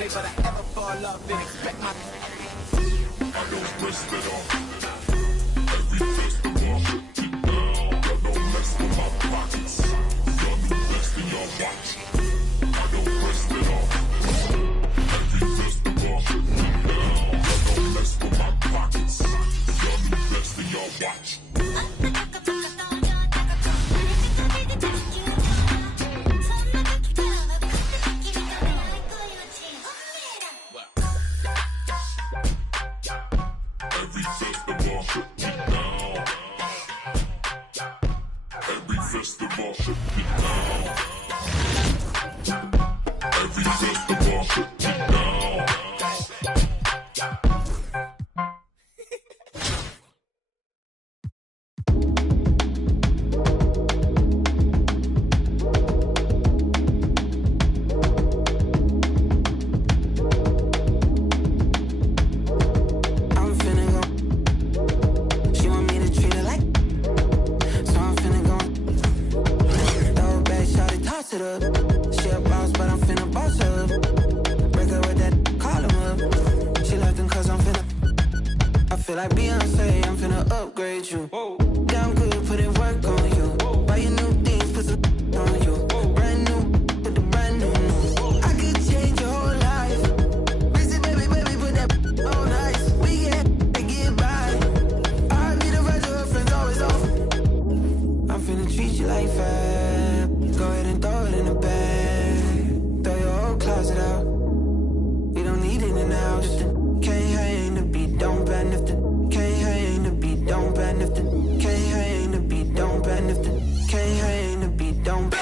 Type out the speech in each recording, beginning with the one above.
But I ever fall off and expect my I don't rest it off. Every festival, deep down, I don't mess with my pockets. Y'all new best in y'all watch. I don't rest it off. Every festival, deep down, I don't mess with my pockets. Y'all new best in y'all watch. Every festival, deep down. Every festival, deep down. Every festival, deep down. She a boss, but I'm finna boss her up. Break her with that, call him up. She left him cause I'm finna. I feel like Beyonce, I'm finna upgrade you. Whoa. Down good, put in work on you. Whoa. Buy you new things, put some on you. Whoa. Brand new, put the brand new. I could change your whole life. Busy baby, put that on ice. We get by. I be the rest of her friends always off. I'm finna treat you like fab. Go ahead and throw it in the bag. Throw your whole closet out. You don't need it in the house. If the can't hang the beat, don't ban. If the can't hang the beat, don't ban. If the can't hang the beat, don't ban. If the can't hang the beat, don't ban.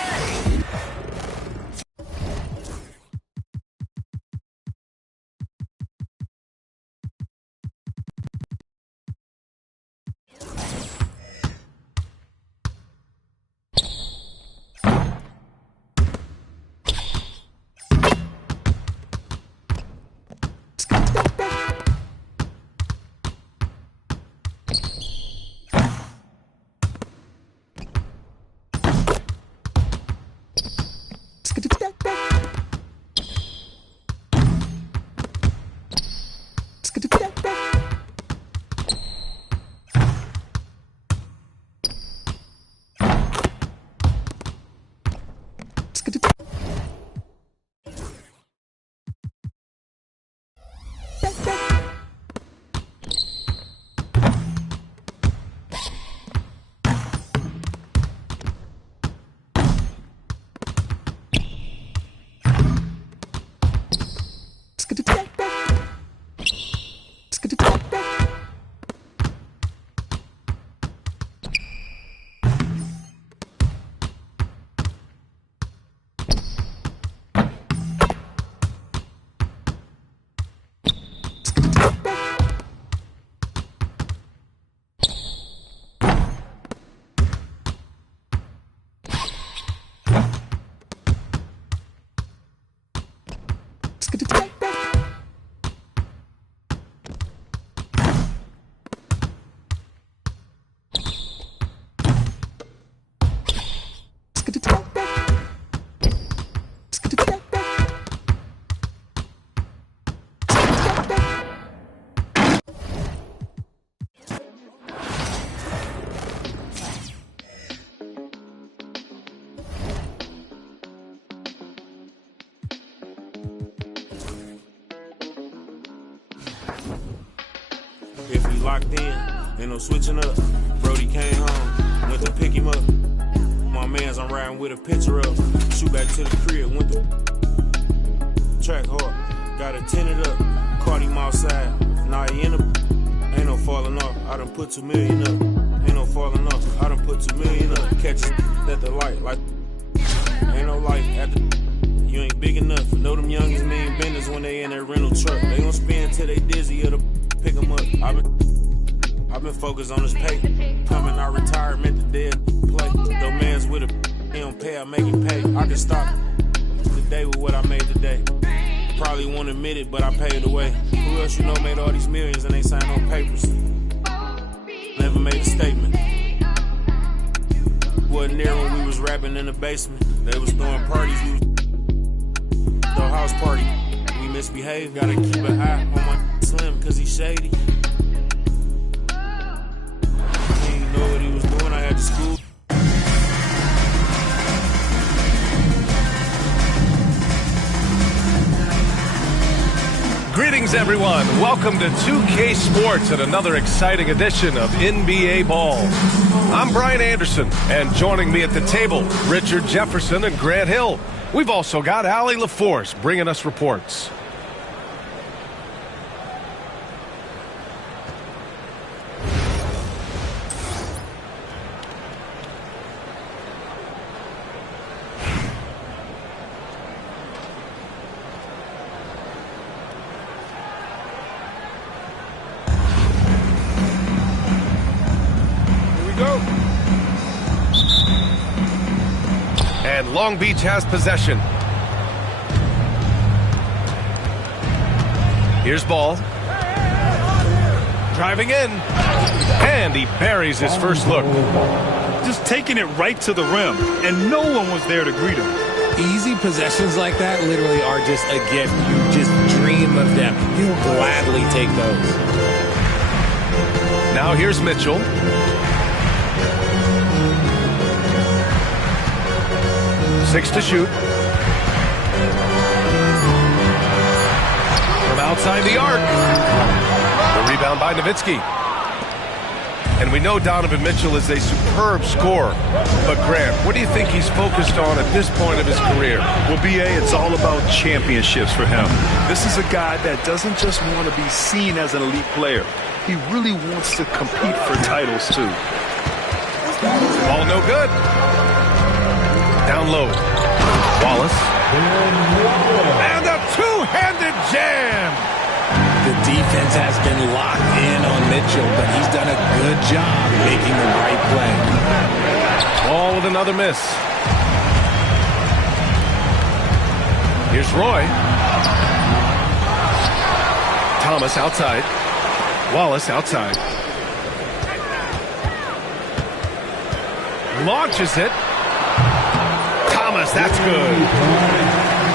If we locked in, ain't no switching up. Brody came home, went to pick him up. My mans, I'm riding with a picture up. Shoot back to the crib, went to track hard. Got it tinted up, caught him outside. Now he in the ain't no falling off. I done put 2 million up. Ain't no falling off. I done put 2 million up. Catch it at the light, like ain't no light at the. You ain't big enough. Know them youngins mean business when they in that rental truck. They gon' spin till they dizzy or the pick them up. I've been focused on this pay. Coming out retirement, the dead play. No man's with a he don't pay, I make him pay. I can stop today with what I made today. Probably won't admit it, but I paid away. Who else you know made all these millions and ain't signed no papers? Never made a statement. Wasn't there when we was rapping in the basement. They was throwing parties, we was the house party. We he misbehave, gotta keep an eye on my slim, cause he shady. He didn't know what he was doing, I had to school. Greetings, everyone. Welcome to 2K Sports and another exciting edition of NBA Ball. I'm Brian Anderson, and joining me at the table, Richard Jefferson and Grant Hill. We've also got Allie LaForce bringing us reports. And Long Beach has possession. Here's ball. Driving in. And he buries his first look. Just taking it right to the rim, and no one was there to greet him. Easy possessions like that literally are just a gift. You just dream of them. He'll gladly take those. Now here's Mitchell. Six to shoot. From outside the arc. The rebound by Nowitzki. And we know Donovan Mitchell is a superb scorer. But Grant, what do you think he's focused on at this point of his career? Well, B.A., it's all about championships for him. This is a guy that doesn't just want to be seen as an elite player. He really wants to compete for titles, too. Ball no good. Down low. Wallace. And a two-handed jam. The defense has been locked in on Mitchell, but he's done a good job making the right play. Ball with another miss. Here's Roy. Thomas outside. Wallace outside. Launches it. Thomas, that's good.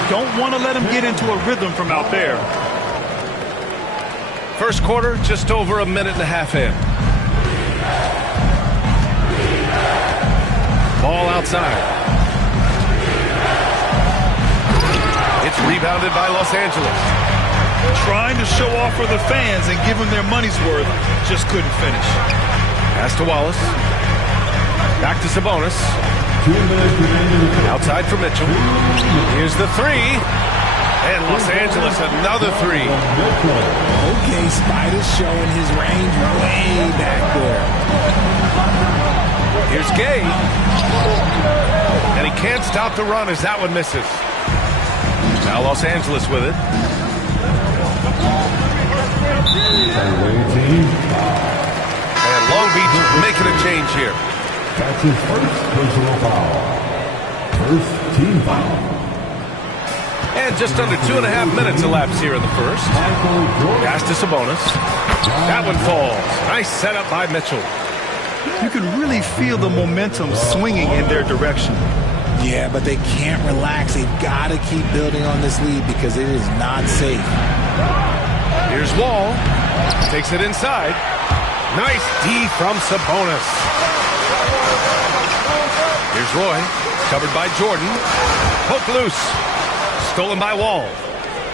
Don't want to let him get into a rhythm from out there. First quarter, just over a minute and a half in. Ball outside. It's rebounded by Los Angeles. Trying to show off for the fans and give them their money's worth, just couldn't finish. Pass to Wallace. Back to Sabonis. Outside for Mitchell. Here's the three. And Los Angeles, another three. Okay, Spider's showing his range way back there. Here's Gay. And he can't stop the run as that one misses. Now Los Angeles with it. And Long Beach making a change here. That's his first personal foul. First team foul. And just under 2.5 minutes elapsed here in the first. Pass to Sabonis. That one falls. Nice setup by Mitchell. You can really feel the momentum swinging in their direction. Yeah, but they can't relax. They've got to keep building on this lead because it is not safe. Here's Wall. Takes it inside. Nice D from Sabonis. Here's Roy. Covered by Jordan. Poke loose. Stolen by Wall.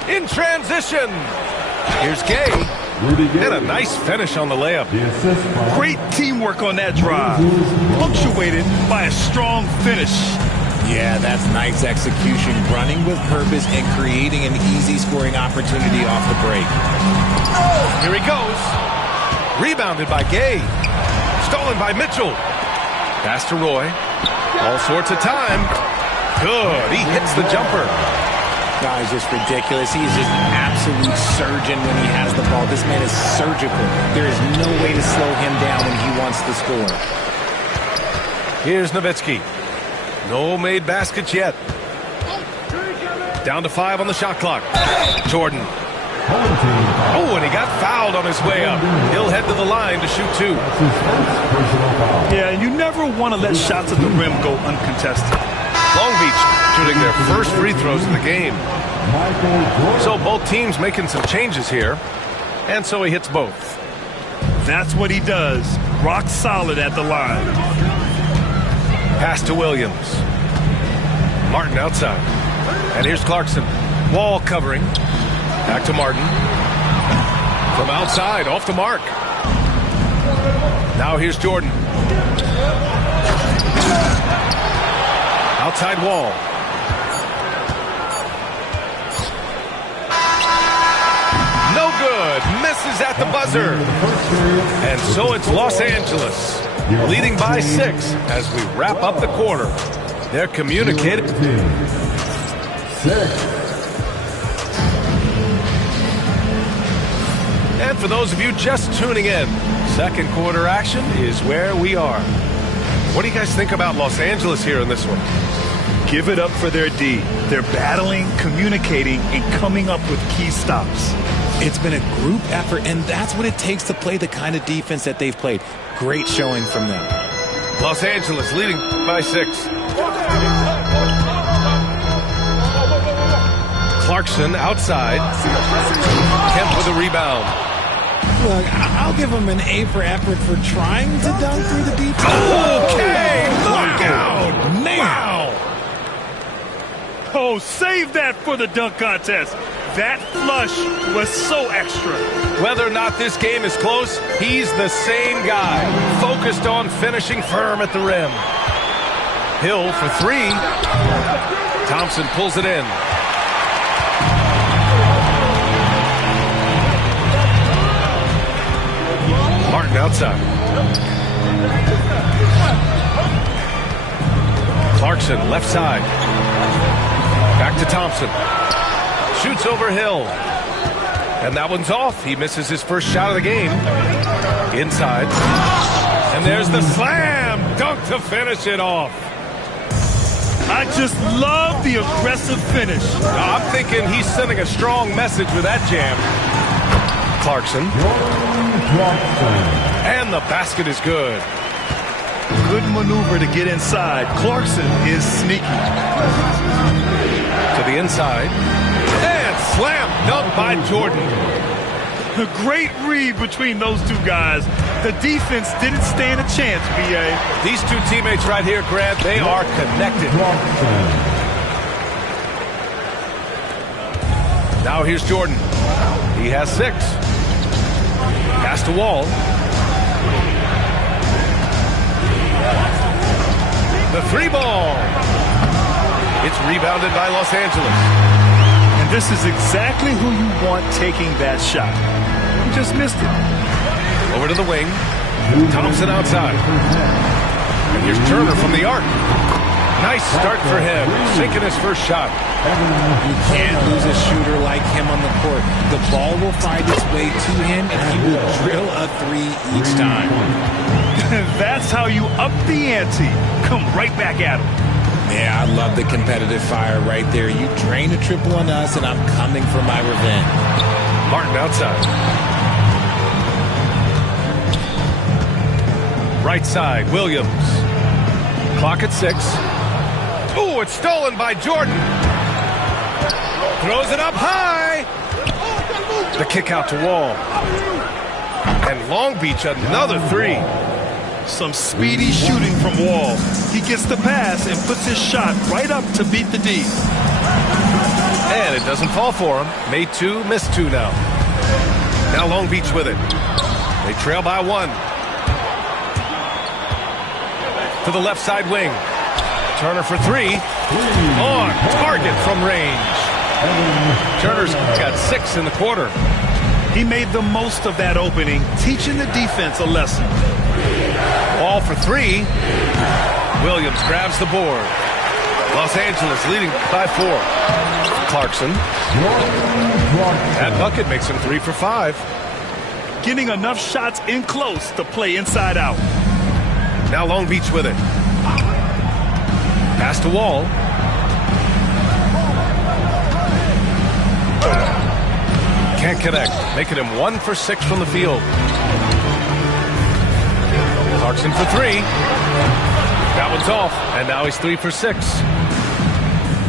In transition. Here's Gay. And a nice finish on the layup. Great teamwork on that drive. Punctuated by a strong finish. Yeah, that's nice execution. Running with purpose and creating an easy scoring opportunity off the break. Here he goes. Rebounded by Gay. Stolen by Mitchell. Pass to Roy. All sorts of time. Good. He hits the jumper. Guy's just ridiculous. He is just an absolute surgeon when he has the ball. This man is surgical. There is no way to slow him down when he wants to score. Here's Nowitzki. No made baskets yet. Down to 5 on the shot clock. Jordan. Oh, and he got fouled on his way up. He'll head to the line to shoot 2. Yeah, and you never want to let shots at the rim go uncontested. Long Beach shooting their first free throws of the game. So both teams making some changes here. And so he hits both. That's what he does. Rock solid at the line. Pass to Williams. Martin outside. And here's Clarkson. Wall covering. Back to Martin. From outside, off the mark. Now here's Jordan. Outside Wall. No good. Misses at the buzzer. And so it's Los Angeles leading by 6 as we wrap up the quarter. They're communicating. 6. And for those of you just tuning in, second quarter action is where we are. What do you guys think about Los Angeles here in this one? Give it up for their D. They're battling, communicating, and coming up with key stops. It's been a group effort, and that's what it takes to play the kind of defense that they've played. Great showing from them. Los Angeles leading by 6. Clarkson outside. Kemp with a rebound. Look, I'll give him an A for effort for trying to dunk through the deep. Okay, look out! Man! Oh, save that for the dunk contest. That flush was so extra. Whether or not this game is close, he's the same guy, focused on finishing firm at the rim. Hill for 3. Thompson pulls it in. Martin outside. Clarkson left side. Back to Thompson. Shoots over Hill. And that one's off. He misses his first shot of the game. Inside. And there's the slam dunk to finish it off. I just love the aggressive finish. I'm thinking he's sending a strong message with that jam. Clarkson. And the basket is good. Good maneuver to get inside. Clarkson is sneaky. To the inside. And slam dunk by Jordan. A great read between those two guys. The defense didn't stand a chance, B.A. These two teammates right here, Grant, they are connected. Now here's Jordan. He has 6. Pass to Wall. The 3 ball. It's rebounded by Los Angeles. And this is exactly who you want taking that shot. He just missed it. Over to the wing. Thompson outside. And here's Turner from the arc. Nice start for him. Sinking his first shot. You can't lose a shooter like him on the court. The ball will find its way to him, and he will drill a 3 each time. That's how you up the ante. Come right back at him. Yeah, I love the competitive fire right there. You drain a triple on us, and I'm coming for my revenge. Martin outside. Right side, Williams. Clock at 6. Ooh, it's stolen by Jordan. Throws it up high. The kick out to Wall. And Long Beach, another 3. Some speedy shooting from Wall. He gets the pass and puts his shot right up to beat the D. And it doesn't fall for him. Made 2, missed 2 now. Now Long Beach with it. They trail by 1. To the left side wing. Turner for 3. On target from range. Turner's got 6 in the quarter. He made the most of that opening, teaching the defense a lesson. All for 3. Williams grabs the board. Los Angeles leading by 4. Clarkson. That bucket makes him 3 for 5. Getting enough shots in close to play inside out. Now Long Beach with it. Pass to Wall. Can't connect, making him 1 for 6 from the field. Clarkson for 3. That one's off, and now he's 3 for 6.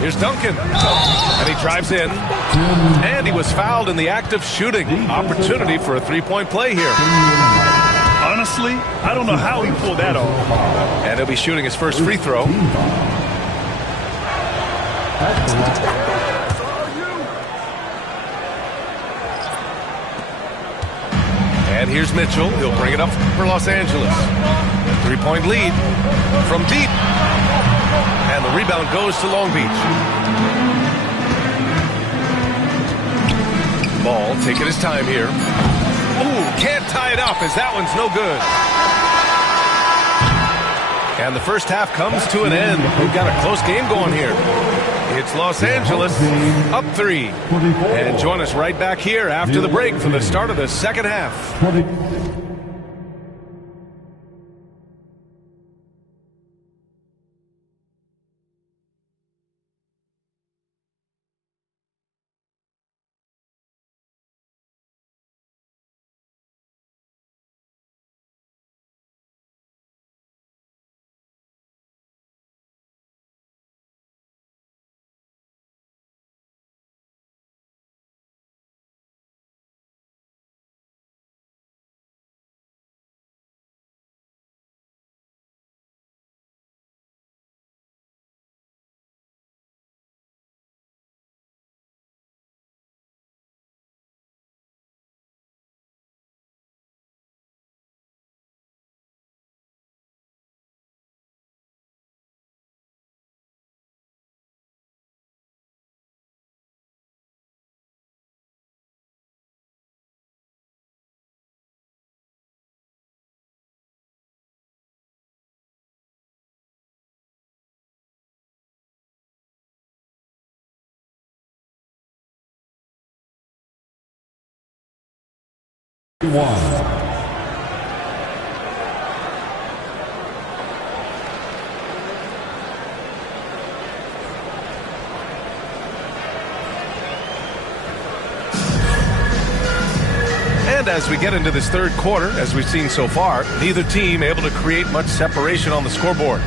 Here's Duncan. And he drives in. And he was fouled in the act of shooting. Opportunity for a three-point play here. Honestly, I don't know how he pulled that off. And he'll be shooting his first free throw. And here's Mitchell. He'll bring it up for Los Angeles. Three-point lead from deep. And the rebound goes to Long Beach. Ball taking his time here. Ooh, can't tie it up as that one's no good. And the first half comes to an end. We've got a close game going here. It's Los Angeles up 3. And join us right back here after the break for the start of the second half. And as we get into this third quarter, as we've seen so far, neither team able to create much separation on the scoreboard.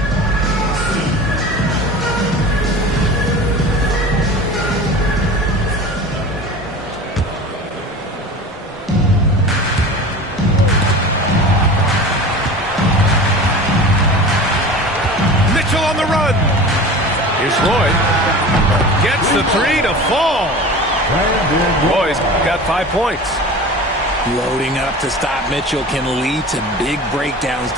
Mitchell on the run. Here's Roy. Gets the three to fall. Roy's got 5 points. Loading up to stop Mitchell can lead to big breakdowns.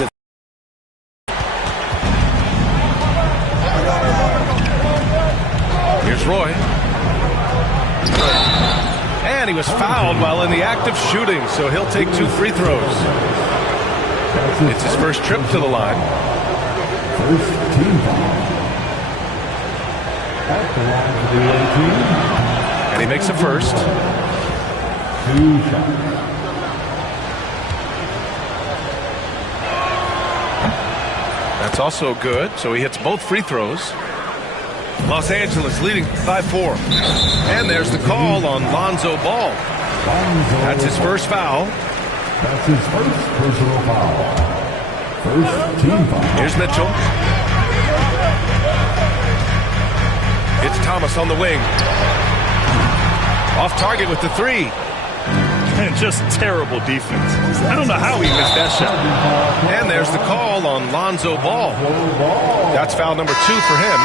Here's Roy. And he was fouled while in the act of shooting, so he'll take 2 free throws. It's his first trip to the line. First team foul. At the line for the 18. And he makes a first. 2 shots. That's also good, so he hits both free throws. Los Angeles leading 5-4. And there's the call on Lonzo Ball. That's his first foul. That's his first personal foul. First team foul. Here's Mitchell. It's Thomas on the wing. Off target with the 3. And just terrible defense. I don't know how he missed that shot. And there's the call on Lonzo Ball. That's foul number 2 for him.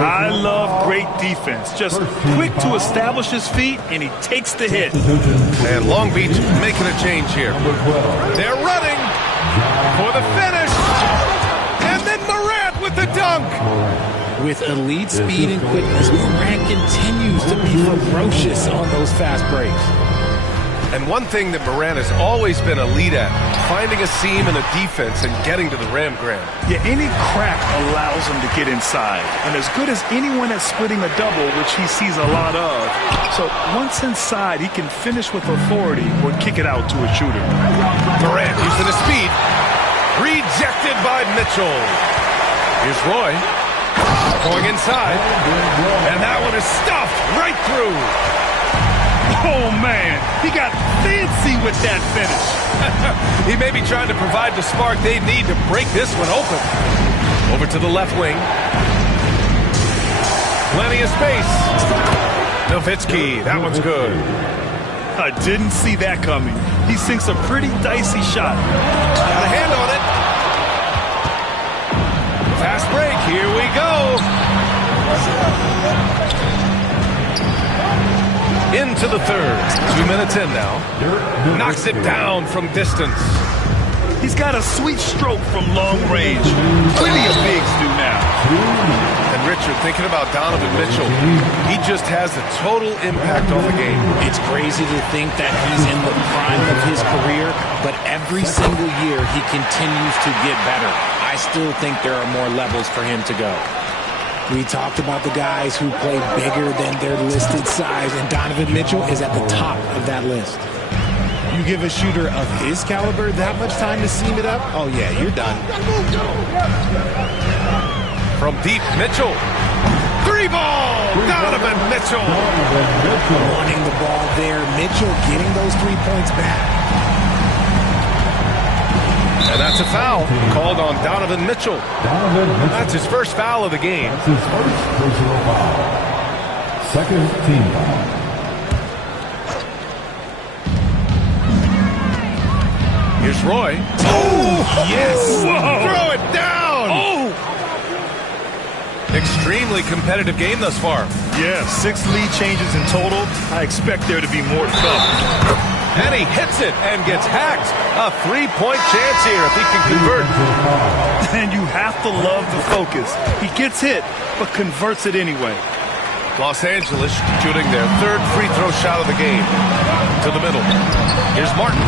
I love great defense. Just quick to establish his feet, and he takes the hit. And Long Beach making a change here. They're running for the finish. And then Morant with the dunk. With elite speed and quickness, Morant continues to be ferocious on those fast breaks. And one thing that Morant has always been elite at, finding a seam in the defense and getting to the rim, Grant. Yeah, any crack allows him to get inside. And as good as anyone at splitting a double, which he sees a lot of. So once inside, he can finish with authority or kick it out to a shooter. Morant using his speed. Rejected by Mitchell. Here's Roy. Going inside. And that one is stuffed right through. Oh, man, he got fancy with that finish. He may be trying to provide the spark they need to break this one open. Over to the left wing. Plenty of space. Nowitzki, that one's good. I didn't see that coming. He sinks a pretty dicey shot. Got a hand on it. Fast break, here we go. Into the third. 2 minutes in now. Knocks it down from distance. He's got a sweet stroke from long range. Plenty of bigs do now. And Richard, thinking about Donovan Mitchell, he just has a total impact on the game. It's crazy to think that he's in the prime of his career, but every single year he continues to get better. I still think there are more levels for him to go. We talked about the guys who play bigger than their listed size, and Donovan Mitchell is at the top of that list. You give a shooter of his caliber that much time to seam it up, oh yeah, you're done. From deep, Mitchell. 3 ball! Donovan Mitchell! Wanting the ball there, Mitchell getting those 3 points back. And that's a foul called on Donovan Mitchell. That's his first foul of the game. That's his first personal foul. Second team foul. Here's Roy. Oh, yes! Whoa. Throw it down! Oh! Extremely competitive game thus far. Yeah, 6 lead changes in total. I expect there to be more to come. And he hits it and gets hacked. A 3-point chance here if he can convert. And you have to love the focus. He gets hit, but converts it anyway. Los Angeles shooting their 3rd free throw shot of the game. To the middle. Here's Martin.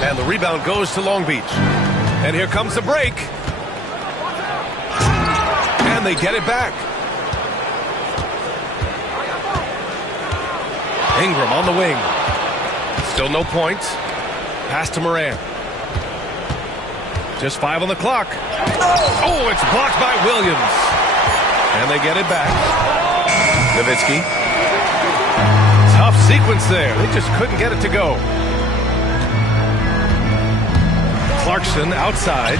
And the rebound goes to Long Beach. And here comes the break. And they get it back. Ingram on the wing. Still no points. Pass to Moran. Just 5 on the clock. Oh, it's blocked by Williams. And they get it back. Nowitzki. Tough sequence there. They just couldn't get it to go. Clarkson outside.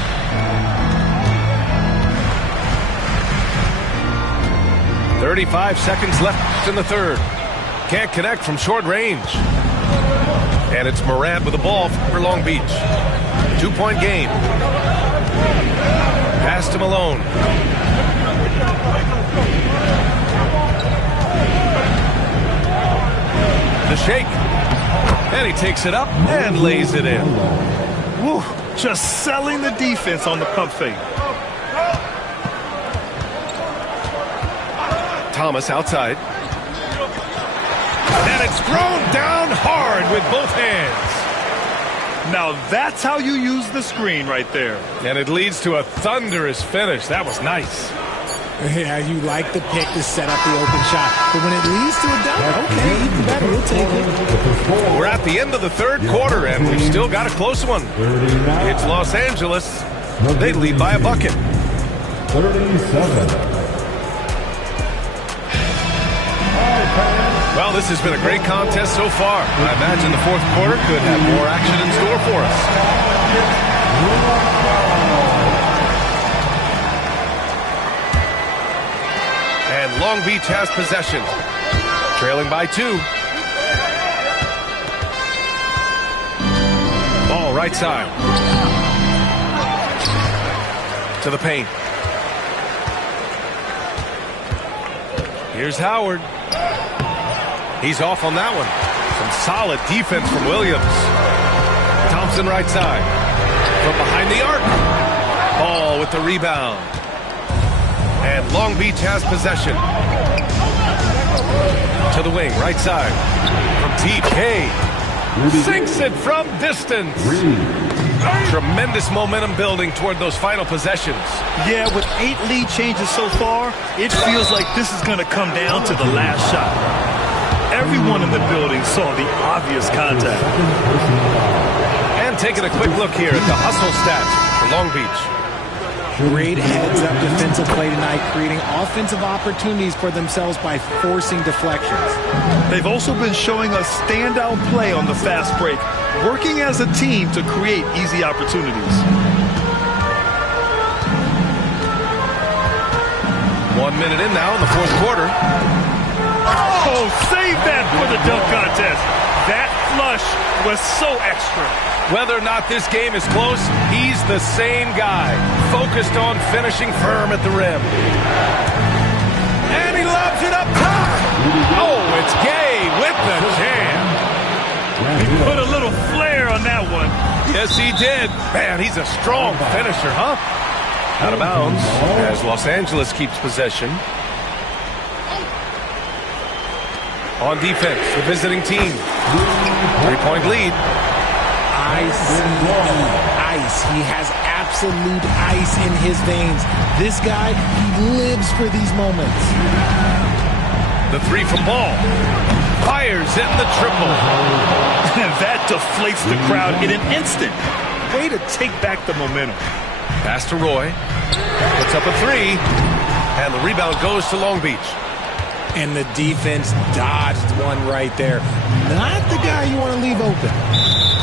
"35 seconds left in the third. Can't connect from short range. And it's Morant with the ball for Long Beach. 2-point game. Pass to Malone. The shake. And he takes it up and lays it in. Woo, just selling the defense on the pump fake. Thomas outside. And it's thrown down hard with both hands. Now that's how you use the screen right there. And it leads to a thunderous finish. That was nice. Yeah, you like the pick to set up the open shot. But when it leads to a dunk, okay, even better, we'll take it. We're at the end of the third quarter, and we've still got a close one. It's Los Angeles. They lead by a bucket. 37. Well, this has been a great contest so far. I imagine the fourth quarter could have more action in store for us. And Long Beach has possession. Trailing by 2. Ball right side. To the paint. Here's Howard. He's off on that one. Some solid defense from Williams. Thompson right side. From behind the arc. Ball with the rebound. And Long Beach has possession. To the wing, right side. From TK. Sinks it from distance. Tremendous momentum building toward those final possessions. Yeah, with 8 lead changes so far, it feels like this is going to come down to the last shot. Everyone in the building saw the obvious contact. And taking a quick look here at the hustle stats for Long Beach. Great heads-up defensive play tonight, creating offensive opportunities for themselves by forcing deflections. They've also been showing us standout play on the fast break, working as a team to create easy opportunities. 1 minute in now in the fourth quarter. Oh, save that for the dunk contest. That flush was so extra. Whether or not this game is close, he's the same guy, focused on finishing firm at the rim. And he lobs it up top. Oh, it's Gay with the jam. He put a little flair on that one. Yes, he did. Man, he's a strong finisher, huh? Out of bounds as Los Angeles keeps possession. On defense, the visiting team. 3-point lead. Ice. He has absolute ice in his veins. This guy, he lives for these moments. The three from Ball. Fires in the triple. And that deflates the crowd in an instant. Way to take back the momentum. Pass to Roy. Puts up a three. And the rebound goes to Long Beach. And the defense dodged one right there. Not the guy you want to leave open.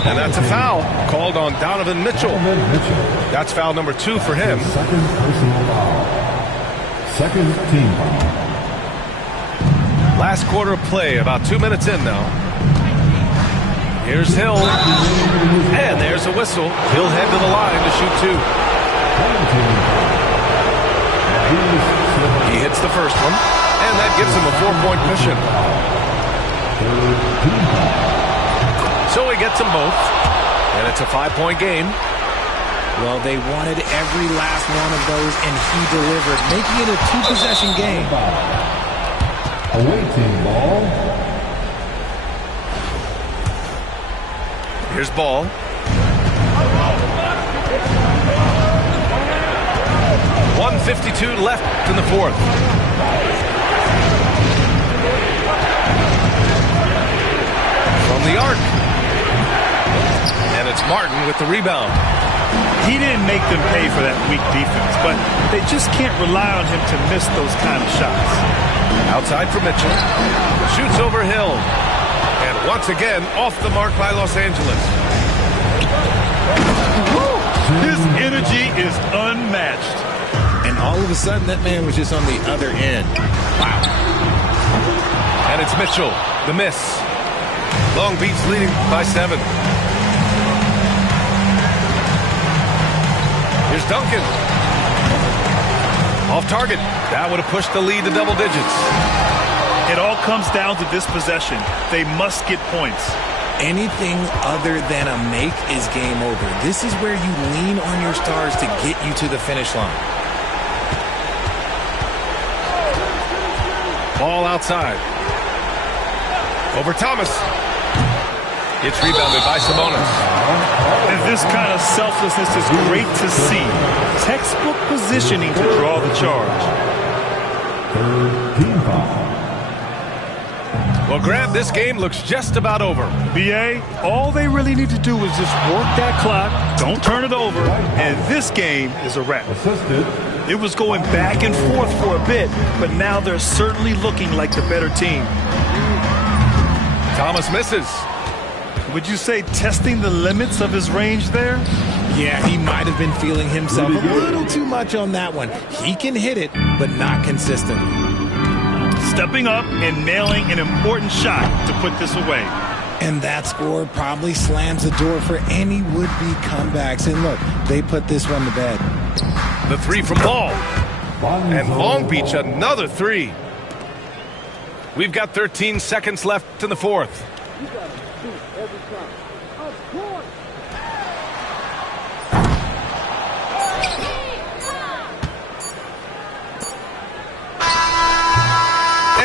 And that's a foul called on Donovan Mitchell. That's foul number 2 for him. Second personal foul. Second team foul. Last quarter of play, about 2 minutes in now. Here's Hill. And there's a whistle. He'll head to the line to shoot 2. He hits the first one. And that gives him a 4-point cushion. So he gets them both. And it's a 5-point game. Well, they wanted every last one of those, and he delivered, making it a 2-possession game. Away team ball. Here's Ball. .152 left in the fourth. From the arc. And it's Martin with the rebound. He didn't make them pay for that weak defense, but they just can't rely on him to miss those kind of shots. Outside for Mitchell. Shoots over Hill. And once again, off the mark by Los Angeles. His energy is unmatched. And all of a sudden, that man was just on the other end. Wow. And it's Mitchell, the miss. Long Beach leading by 7. Here's Duncan. Off target. That would have pushed the lead to double digits. It all comes down to this possession. They must get points. Anything other than a make is game over. This is where you lean on your stars to get you to the finish line. Ball outside. Over Thomas. It's rebounded by Sabonis. And this kind of selflessness is great to see. Textbook positioning to draw the charge. Third team foul. Well, Grant, this game looks just about over. BA, all they really need to do is just work that clock, don't turn it over, and this game is a wrap. Assisted. It was going back and forth for a bit, but now they're certainly looking like the better team. Thomas misses. Would you say testing the limits of his range there? Yeah, he might have been feeling himself a little too much on that one. He can hit it, but not consistently. Stepping up and nailing an important shot to put this away. And that score probably slams the door for any would-be comebacks. And look, they put this one to bed. The three from Ball. And Long Beach, another three. We've got 13 seconds left in the fourth.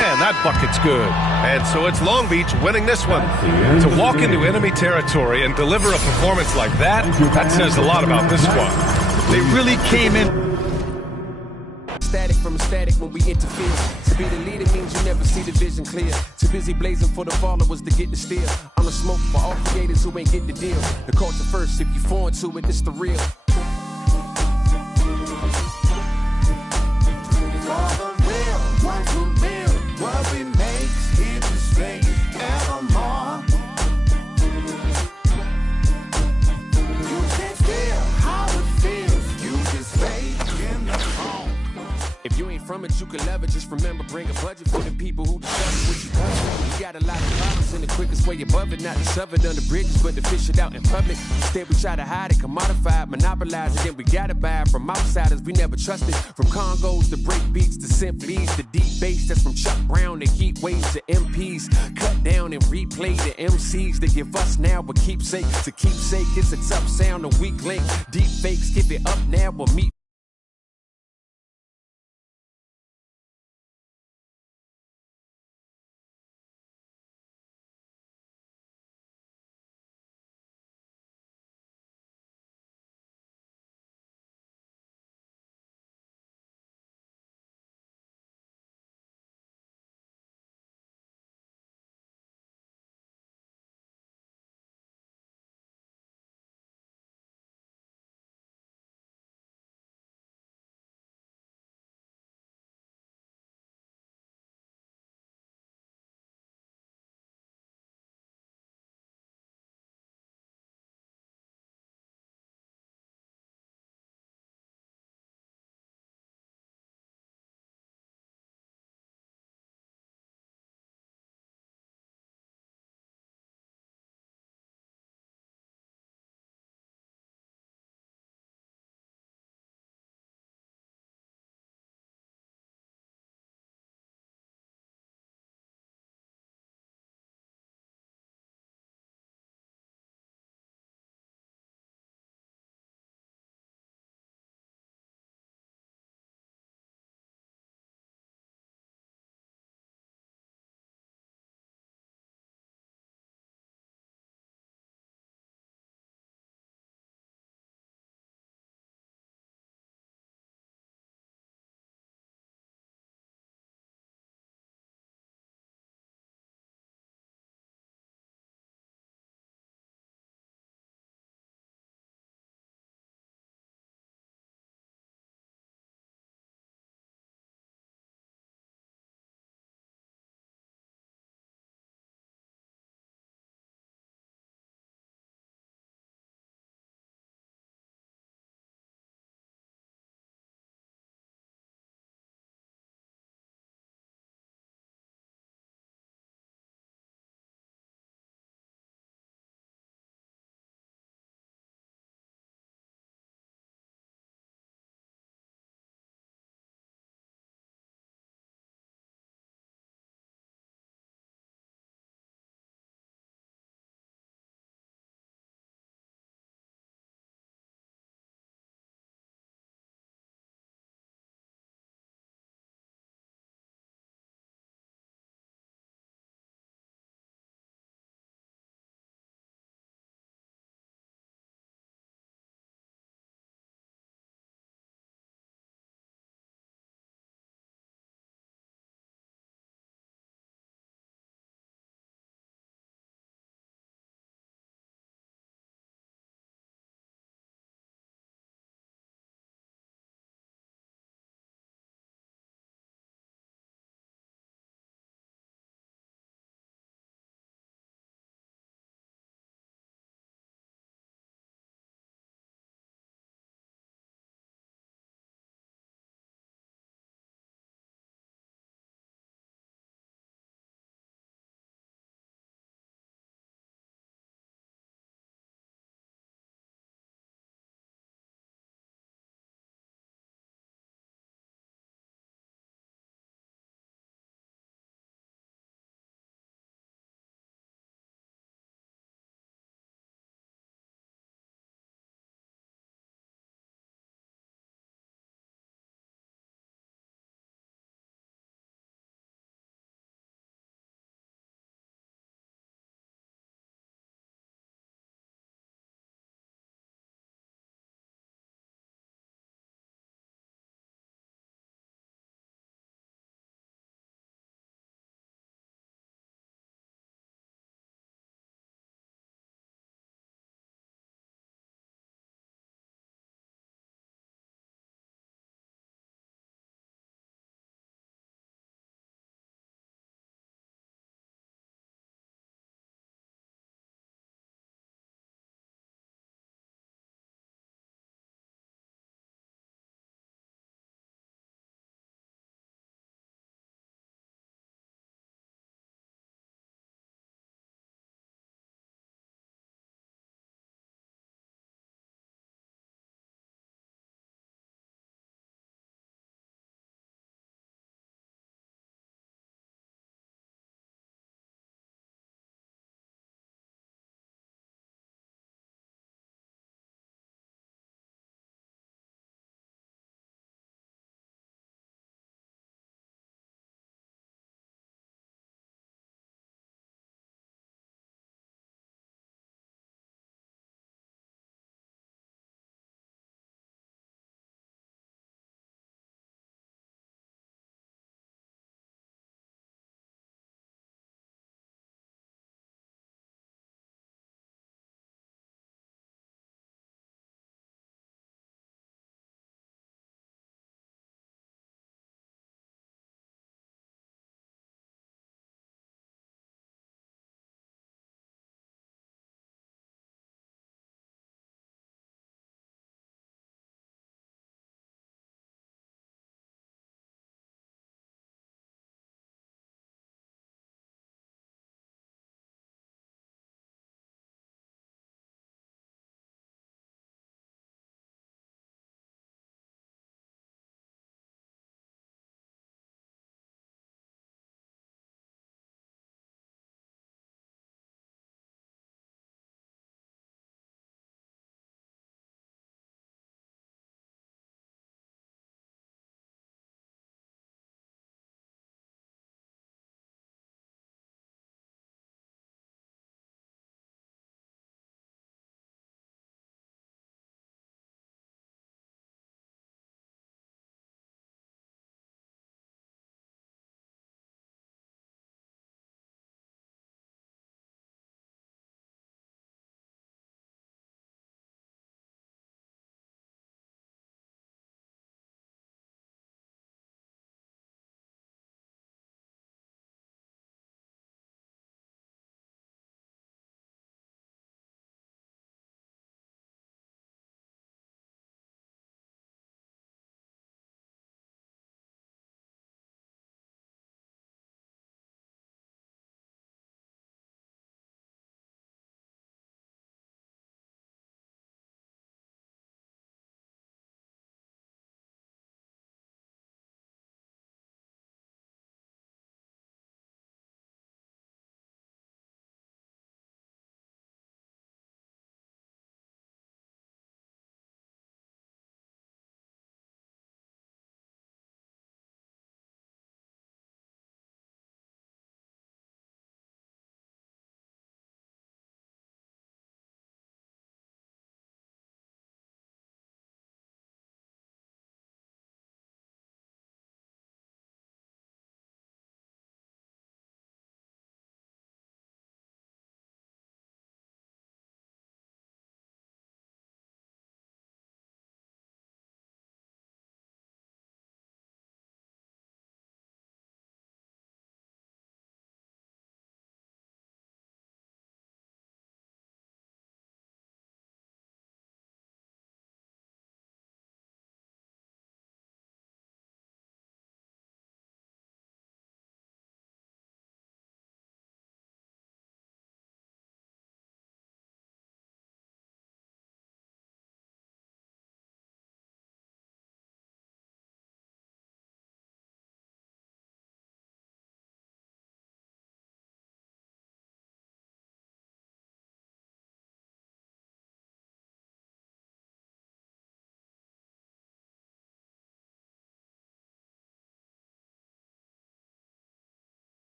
And that bucket's good. And so it's Long Beach winning this one. To walk into enemy territory and deliver a performance like that, that says a lot about this squad. They really came in. Static from a static when we interfere. To be the leader means you never see the vision clear. Too busy blazing for the followers to get the steal. I'm the smoke for all creators who ain't get the deal. The culture first, if you foreign to it, it's the real. What we make here to stay evermore. You can't feel how it feels. You just fade in the phone. If you ain't from it, you can leverage. Just remember, bring a budget for the people who discover what you cover. We got a lot of problems, and the quickest way above it, not to shove it under bridges, but to fish it out in public. Instead, we try to hide it, commodify it, monopolize it, then we gotta buy it from outsiders we never trusted. From Congos to break beats to symphonies to deep bass, that's from Chuck Brown to heat waves to MPs. Cut down and replay the MCs that give us now a keepsake. To keepsake, it's a tough sound, a weak link. Deep fakes, give it up now, we'll meet.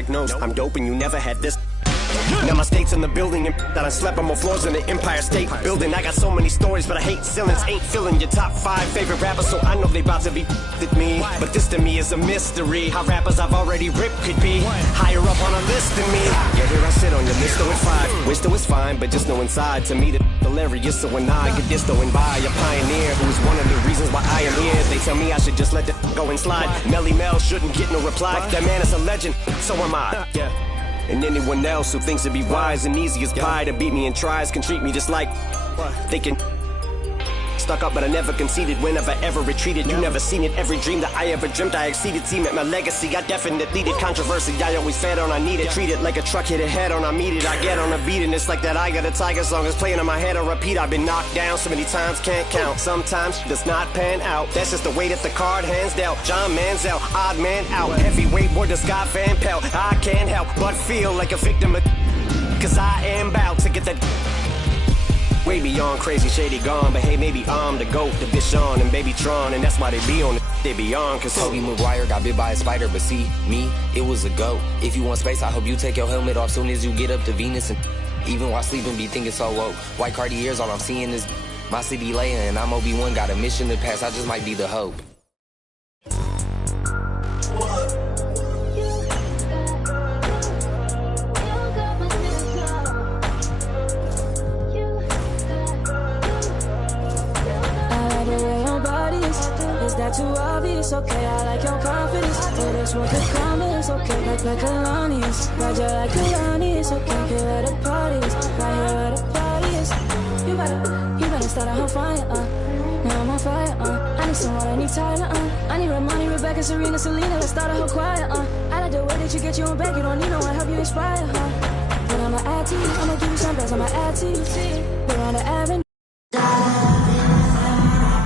diagnosed. I'm dope and you never had this. Now my state's in the building and that I slept on more floors than the Empire State Building. I got so many stories, but I hate ceilings. Ain't filling your top 5 favorite rappers, so I know they about to be with me. But this to me is a mystery. How rappers I've already ripped could be higher up on a list than me. Yeah, here I sit on your list with 5. Wish though it's fine, but just know inside to me the hilarious. So when I get this going by a pioneer who's one of the reasons why I am here, they tell me I should just let it go and slide. Melly Mel shouldn't get no reply. That man is a legend, so am I. Yeah. And anyone else who thinks it'd be wise and easy as pie to beat me and tries can treat me just like they can. Stuck up, but I never conceded whenever ever retreated. You never seen it. Every dream that I ever dreamt, I exceeded. Team at my legacy, I definitely did. Controversy, I always fed on. I need it. Treat it like a truck hit a head on. I meet it. I get on a beat, and it's like that I Got a Tiger song is playing in my head on repeat. I've been knocked down so many times, can't count. Sometimes does not pan out. That's just the way that the card hands dealt. John Manziel, odd man out. Heavyweight word to Scott Van Pelt. I can't help but feel like a victim of, cause I am about to get that way beyond crazy, shady, gone. But hey, maybe I'm the GOAT, the Bishon and Baby Tron, and that's why they be on it, they be on. Cause Toby Maguire got bit by a spider, but see, me, it was a GOAT. If you want space, I hope you take your helmet off soon as you get up to Venus. And even while sleeping, be thinking so woke. White Cartiers, all I'm seeing is my city Leia, and I'm Obi-Wan, got a mission to pass, I just might be the hope. Is that too obvious? Okay, I like your confidence. Oh, that's what the comments. Okay, like Kalani's. Roger like Kalani's. Okay, get where the party is. Right here where the party is. You better start a whole fire, Now I'm on fire, I need someone, I need Tyler, I need Ramani, Rebecca, Serena, Selena. Let's start a whole choir, I like the way that you get you on back. You don't need no one, help you inspire, But I'ma add to you, I'ma give you some bells, I'ma add to you. We're on the avenue.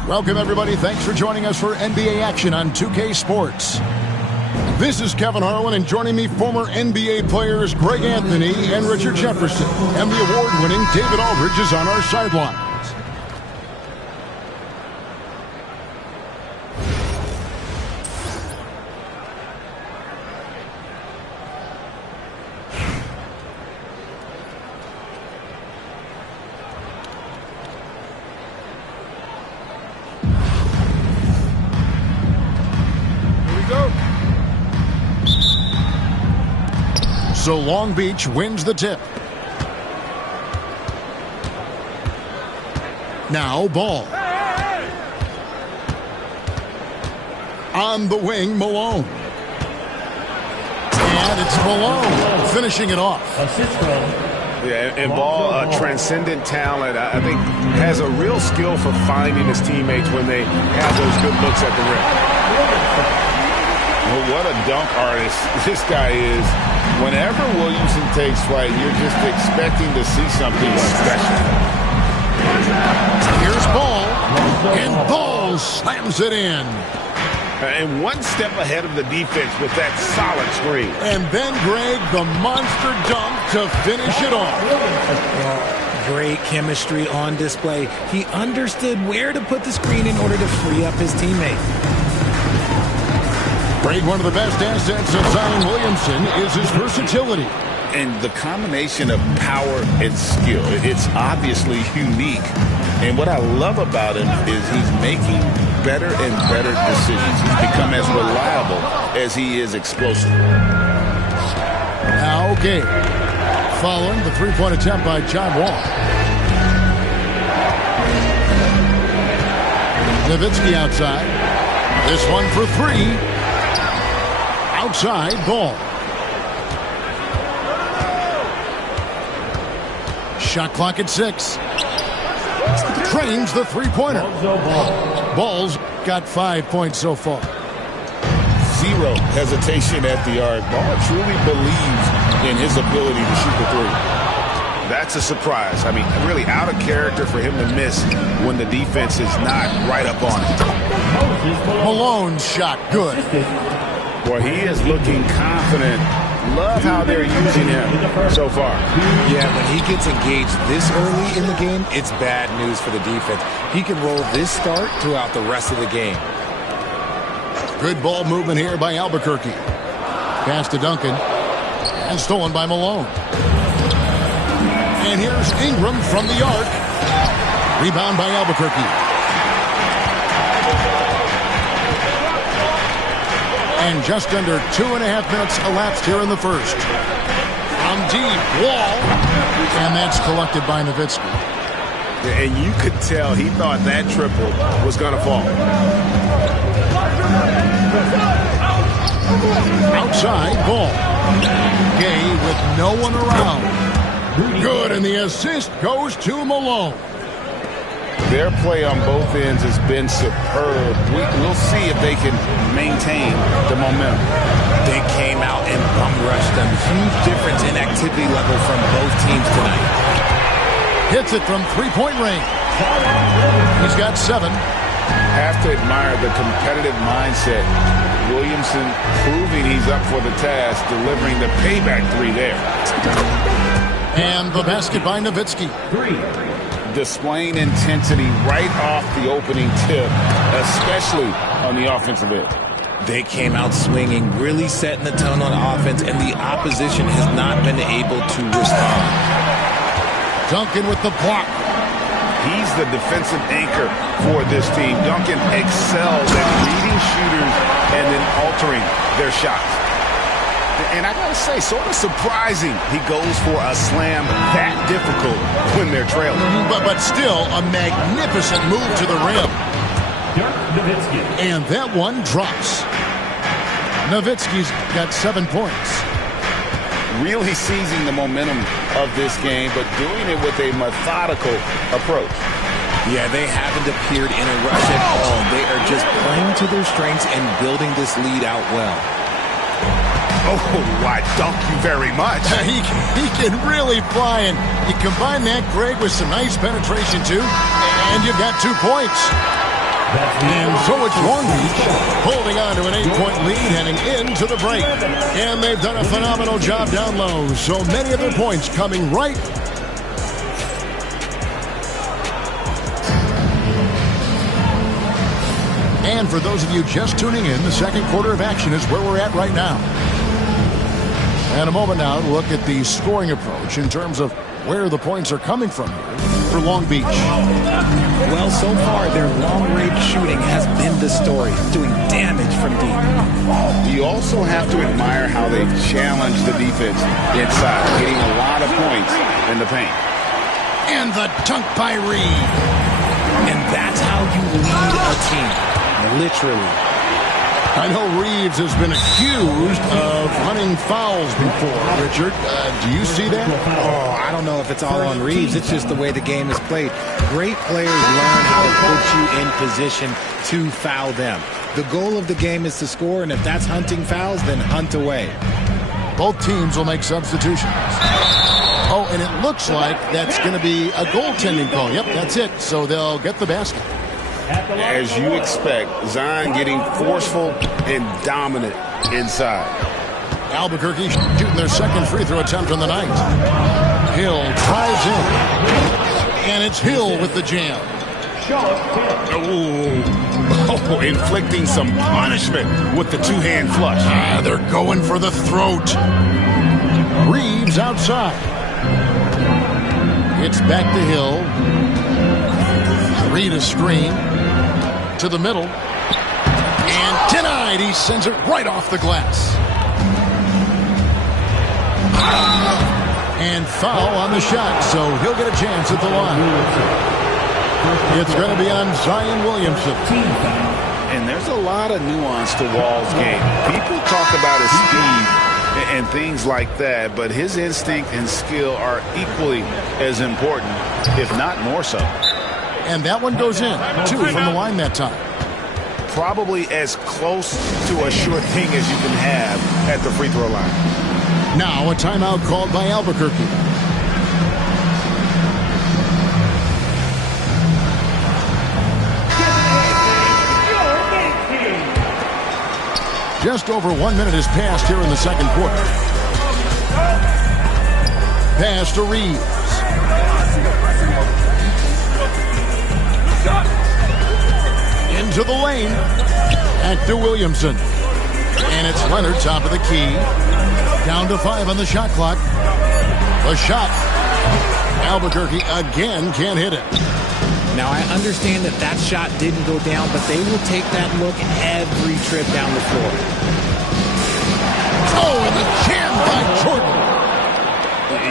Welcome, everybody. Thanks for joining us for NBA action on 2K Sports. This is Kevin Harlan, and joining me, former NBA players Greg Anthony and Richard Jefferson. And the award-winning David Aldridge is on our sideline. So Long Beach wins the tip. Now ball. On the wing, Malone. And it's Malone finishing it off. Yeah, and Ball, transcendent talent, I think, has a real skill for finding his teammates when they have those good looks at the rim. Well, what a dunk artist this guy is. Whenever Williamson takes flight, you're just expecting to see something special. Here's Ball, and Ball slams it in. And one step ahead of the defense with that solid screen. And then, Greg, the monster dunk to finish it off. Great chemistry on display. He understood where to put the screen in order to free up his teammate. Greg, one of the best assets of Zion Williamson is his versatility. And the combination of power and skill, it's obviously unique. And what I love about him is he's making better and better decisions. He's become as reliable as he is explosive. Now, okay. Following the three-point attempt by John Wall. Nowitzki outside. This one for three. Outside Ball. Shot clock at 6. Trains the three-pointer. Ball's got 5 points so far. Zero hesitation at the arc. Ball truly believes in his ability to shoot the three. That's a surprise. I mean, really out of character for him to miss when the defense is not right up on it. Malone's shot good. Boy, he is looking confident. Love how they're using him so far. Yeah, when he gets engaged this early in the game, it's bad news for the defense. He can roll this start throughout the rest of the game. Good ball movement here by Albuquerque. Pass to Duncan. And stolen by Malone. And here's Ingram from the arc. Rebound by Albuquerque. And just under 2.5 minutes elapsed here in the first. From deep, Wall. And that's collected by Nowitzki. And you could tell he thought that triple was going to fall. Outside, Ball. Gay with no one around. Good, and the assist goes to Malone. Their play on both ends has been superb. We'll see if they can maintain the momentum. They came out and bum rushed them. Huge difference in activity level from both teams tonight. Hits it from three-point range. He's got 7. Have to admire the competitive mindset. Williamson proving he's up for the task, delivering the payback 3 there. And the basket by Nowitzki. Displaying intensity right off the opening tip, especially on the offensive end. They came out swinging, really setting the tone on offense, and the opposition has not been able to respond. Duncan with the block. He's the defensive anchor for this team. Duncan excels at reading shooters and then altering their shots. And I gotta say, sort of surprising he goes for a slam that difficult when they're trailing. But still a magnificent move to the rim. And that one drops. Nowitzki's got 7 points. Really seizing the momentum of this game, but doing it with a methodical approach. Yeah, they haven't appeared in a rush at all. They are just playing to their strengths and building this lead out well. Oh, I thank you very much. He can really fly, and you combine that, Greg, with some nice penetration, too, and you've got 2 points. And so it's Long Beach holding on to an 8-point lead heading into the break. And they've done a phenomenal job down low. So many of their points coming right. And for those of you just tuning in, the second quarter of action is where we're at right now. And a moment now to look at the scoring approach in terms of where the points are coming from here for Long Beach. Well, so far, their long-range shooting has been the story, doing damage from deep. You also have to admire how they challenge the defense inside, getting a lot of points in the paint. And the dunk by Reed. And that's how you lead a team, literally. I know Reeves has been accused of hunting fouls before, Richard. Do you see that? Oh, I don't know if it's all on Reeves. It's just the way the game is played. Great players learn how to put you in position to foul them. The goal of the game is to score, and if that's hunting fouls, then hunt away. Both teams will make substitutions. Oh, and it looks like that's going to be a goaltending call. Yep, that's it. So they'll get the basket. As you expect, Zion getting forceful and dominant inside. Albuquerque shooting their second free throw attempt on the night. Hill tries in. And it's Hill with the jam. Oh, inflicting some punishment with the two-hand flush. They're going for the throat. Reeves outside. It's back to Hill. Reed a screen. To the middle. And denied. He sends it right off the glass. And foul on the shot, so he'll get a chance at the line. It's going to be on Zion Williamson. And there's a lot of nuance to Wall's game. People talk about his speed and things like that, but his instinct and skill are equally as important, if not more so. And that one goes in. 2 from the line that time. Probably as close to a sure thing as you can have at the free throw line. Now a timeout called by Albuquerque. Just over 1 minute has passed here in the second quarter. Pass to Reeves. Into the lane. Back to Williamson. And it's Leonard, top of the key. Down to 5 on the shot clock. The shot. Albuquerque again can't hit it. Now, I understand that shot didn't go down, but they will take that look every trip down the floor. Oh, and the jam by Jordan.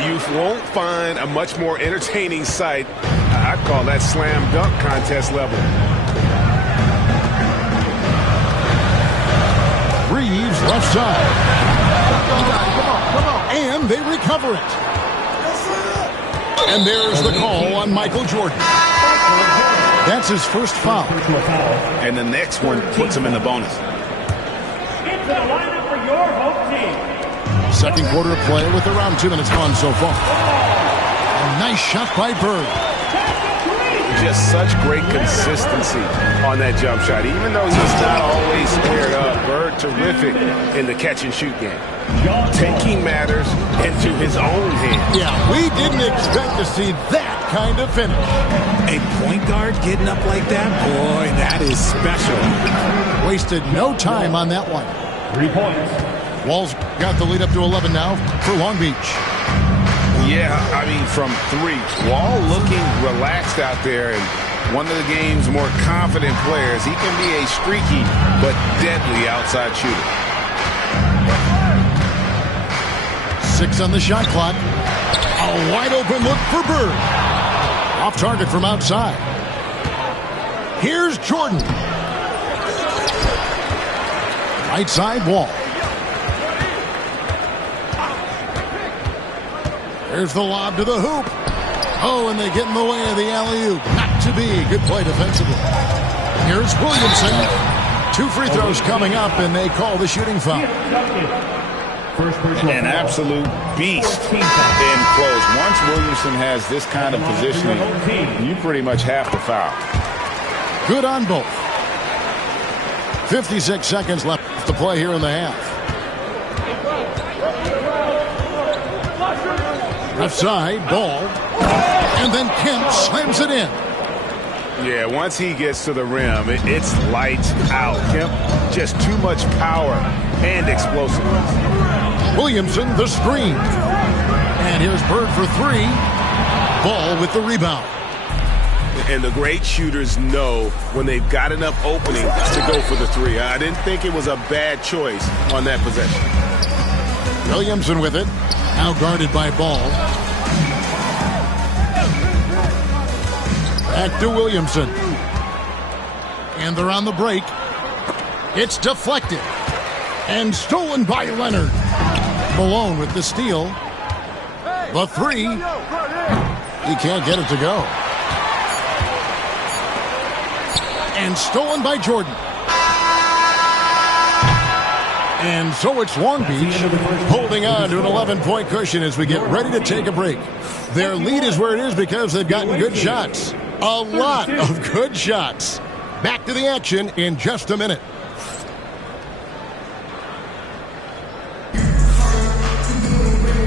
You won't find a much more entertaining sight. I'd call that slam dunk contest level. Reeves left side. Come on. And they recover it. And there's the call on Michael Jordan. That's his first foul. And the next one puts him in the bonus. Into the lineup for your home team. Second quarter of play with around 2 minutes gone so far. A nice shot by Bird. Just such great consistency on that jump shot. Even though he's not always squared up, Bird terrific in the catch-and-shoot game. Taking matters into his own hands. Yeah, we didn't expect to see that kind of finish. A point guard getting up like that? Boy, that is special. Wasted no time on that one. 3 points. Walls got the lead up to 11 now for Long Beach. Yeah, I mean, from 3. Wall looking relaxed out there, and one of the game's more confident players. He can be a streaky but deadly outside shooter. 6 on the shot clock. A wide open look for Bird. Off target from outside. Here's Jordan. Right side Wall. There's the lob to the hoop. Oh, and they get in the way of the alley-oop. Not to be. Good play defensively. Here's Williamson. 2 free throws coming up, and they call the shooting foul. An absolute beast in close. Once Williamson has this kind of positioning, you pretty much have to foul. Good on both. 56 seconds left to play here in the half. Left side, Ball. And then Kemp slams it in. Yeah, once he gets to the rim, it's lights out. Kemp, just too much power and explosiveness. Williamson, the screen. And here's Bird for 3. Ball with the rebound. And the great shooters know when they've got enough opening to go for the 3. I didn't think it was a bad choice on that possession. Williamson with it. Now guarded by Ball. Back to Williamson. And they're on the break. It's deflected. And stolen by Leonard. Malone with the steal. The 3. He can't get it to go. And stolen by Jordan. And so it's Long Beach holding on to an 11-point cushion as we get ready to take a break. Their lead is where it is because they've gotten good shots. A lot of good shots. Back to the action in just a minute.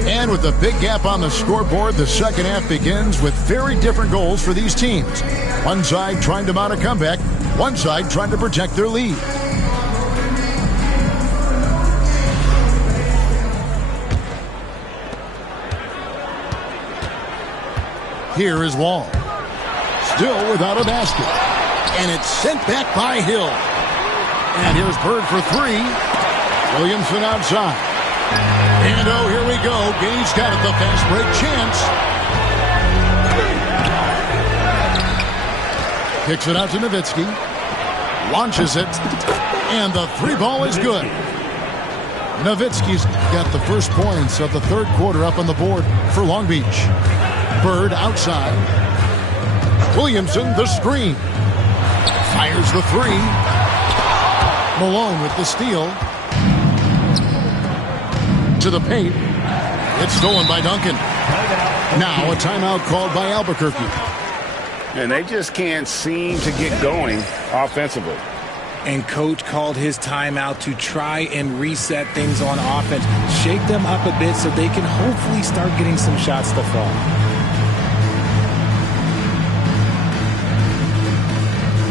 And with the big gap on the scoreboard, the second half begins with very different goals for these teams. One side trying to mount a comeback, one side trying to protect their lead. Here is Wall. Still without a basket. And it's sent back by Hill. And here's Bird for 3. Williamson outside. And oh, here we go. Gage got it, the fast break chance. Kicks it out to Nowitzki. Launches it. And the 3 ball is good. Nowitzki's got the first points of the third quarter up on the board for Long Beach. Bird outside. Williamson, the screen. Fires the 3. Malone with the steal. To the paint. It's stolen by Duncan. Now a timeout called by Albuquerque. And they just can't seem to get going offensively. And coach called his timeout to try and reset things on offense. Shake them up a bit so they can hopefully start getting some shots to fall.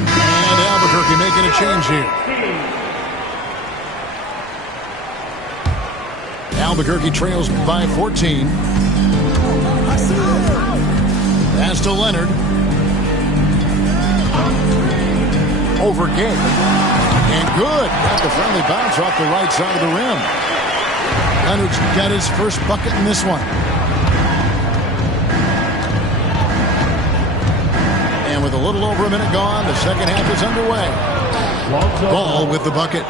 And Albuquerque making a change here. Albuquerque trails by 14. Pass to Leonard. Over Gay. And good. Got the friendly bounce off the right side of the rim. Leonard's got his first bucket in this one. And with a little over a minute gone, the second half is underway. Ball with the bucket.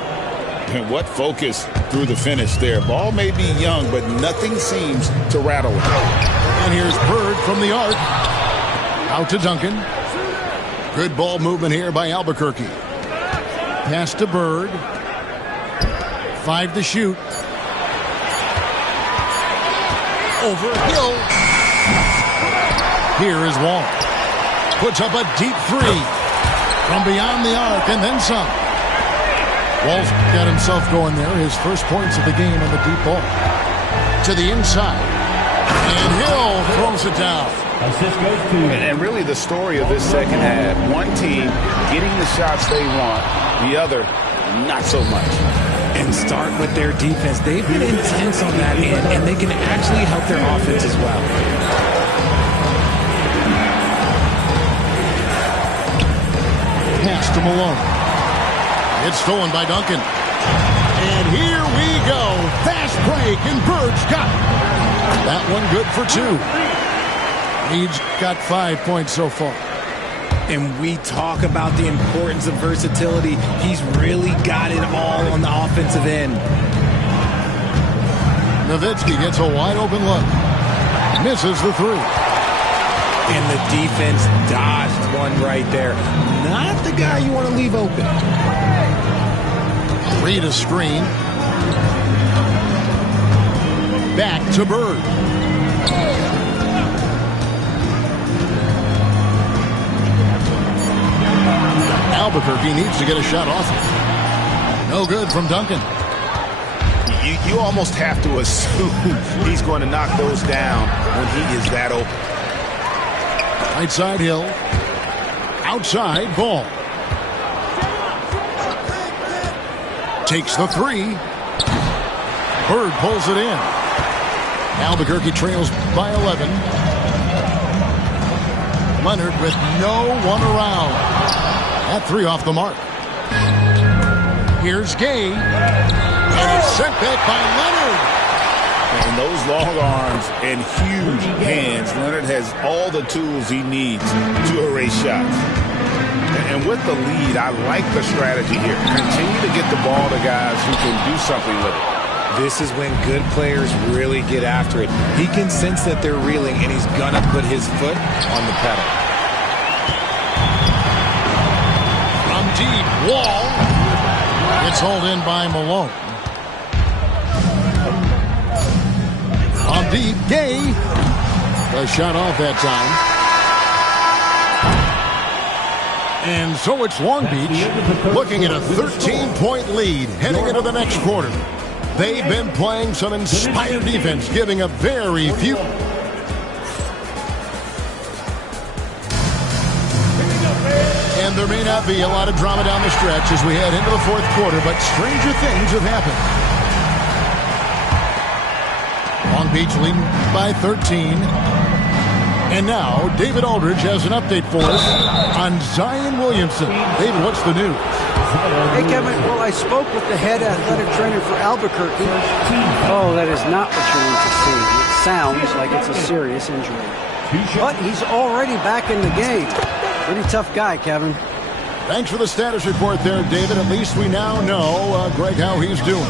And what focus through the finish there. Ball may be young, but nothing seems to rattle it. And here's Bird from the arc. Out to Duncan. Good ball movement here by Albuquerque. Pass to Bird. 5 to shoot. Over Hill. Here is Wall. Puts up a deep three from beyond the arc and then some. Wall's got himself going there. His first points of the game on the deep ball. To the inside. And Hill throws it down. And really the story of this second half, one team getting the shots they want, the other not so much. And start with their defense. They've been intense on that end, and they can actually help their offense as well. Pass to Malone. It's stolen by Duncan. And here we go. Fast break, and Bird's got it. That one good for 2. He's got 5 points so far. And we talk about the importance of versatility. He's really got it all on the offensive end. Nowitzki gets a wide open look. Misses the 3. And the defense dodged one right there. Not the guy you want to leave open. Read a screen. Back to Bird. Albuquerque needs to get a shot off it. No good from Duncan. You almost have to assume he's going to knock those down when he is that open. Right side Hill. Outside Ball. Takes the 3. Bird pulls it in. Albuquerque trails by 11. Leonard with no one around. That 3 off the mark. Here's Gay. And it's sent back by Leonard. And those long arms and huge hands, Leonard has all the tools he needs to erase shots. And with the lead, I like the strategy here. Continue to get the ball to guys who can do something with it. This is when good players really get after it. He can sense that they're reeling, and he's going to put his foot on the pedal. From deep, Wall. It's hauled in by Malone. On deep, Gay. The shot off that time. And so it's Long Beach looking at a 13-point lead heading into the next quarter. They've been playing some inspired defense, giving up very few. And there may not be a lot of drama down the stretch as we head into the fourth quarter, but stranger things have happened. Long Beach leading by 13. And now, David Aldridge has an update for us on Zion Williamson. David, what's the news? Hey, Kevin. Well, I spoke with the head athletic trainer for Albuquerque. Oh, that is not what you want to see. It sounds like it's a serious injury. But he's already back in the game. Pretty tough guy, Kevin. Thanks for the status report there, David. At least we now know, Greg, how he's doing.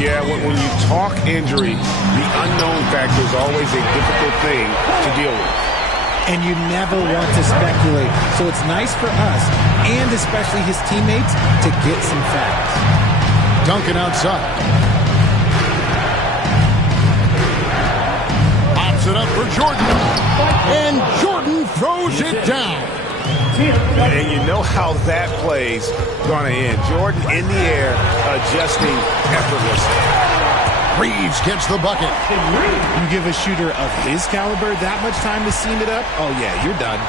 Yeah, when you talk injury, the unknown factor is always a difficult thing to deal with. And you never want to speculate. So it's nice for us, and especially his teammates, to get some facts. Duncan outside. Pops it up for Jordan. And Jordan throws it down. And you know how that play's going to end. Jordan in the air, adjusting effortlessly. Reeves gets the bucket. You give a shooter of his caliber that much time to seam it up? Oh, yeah, you're done.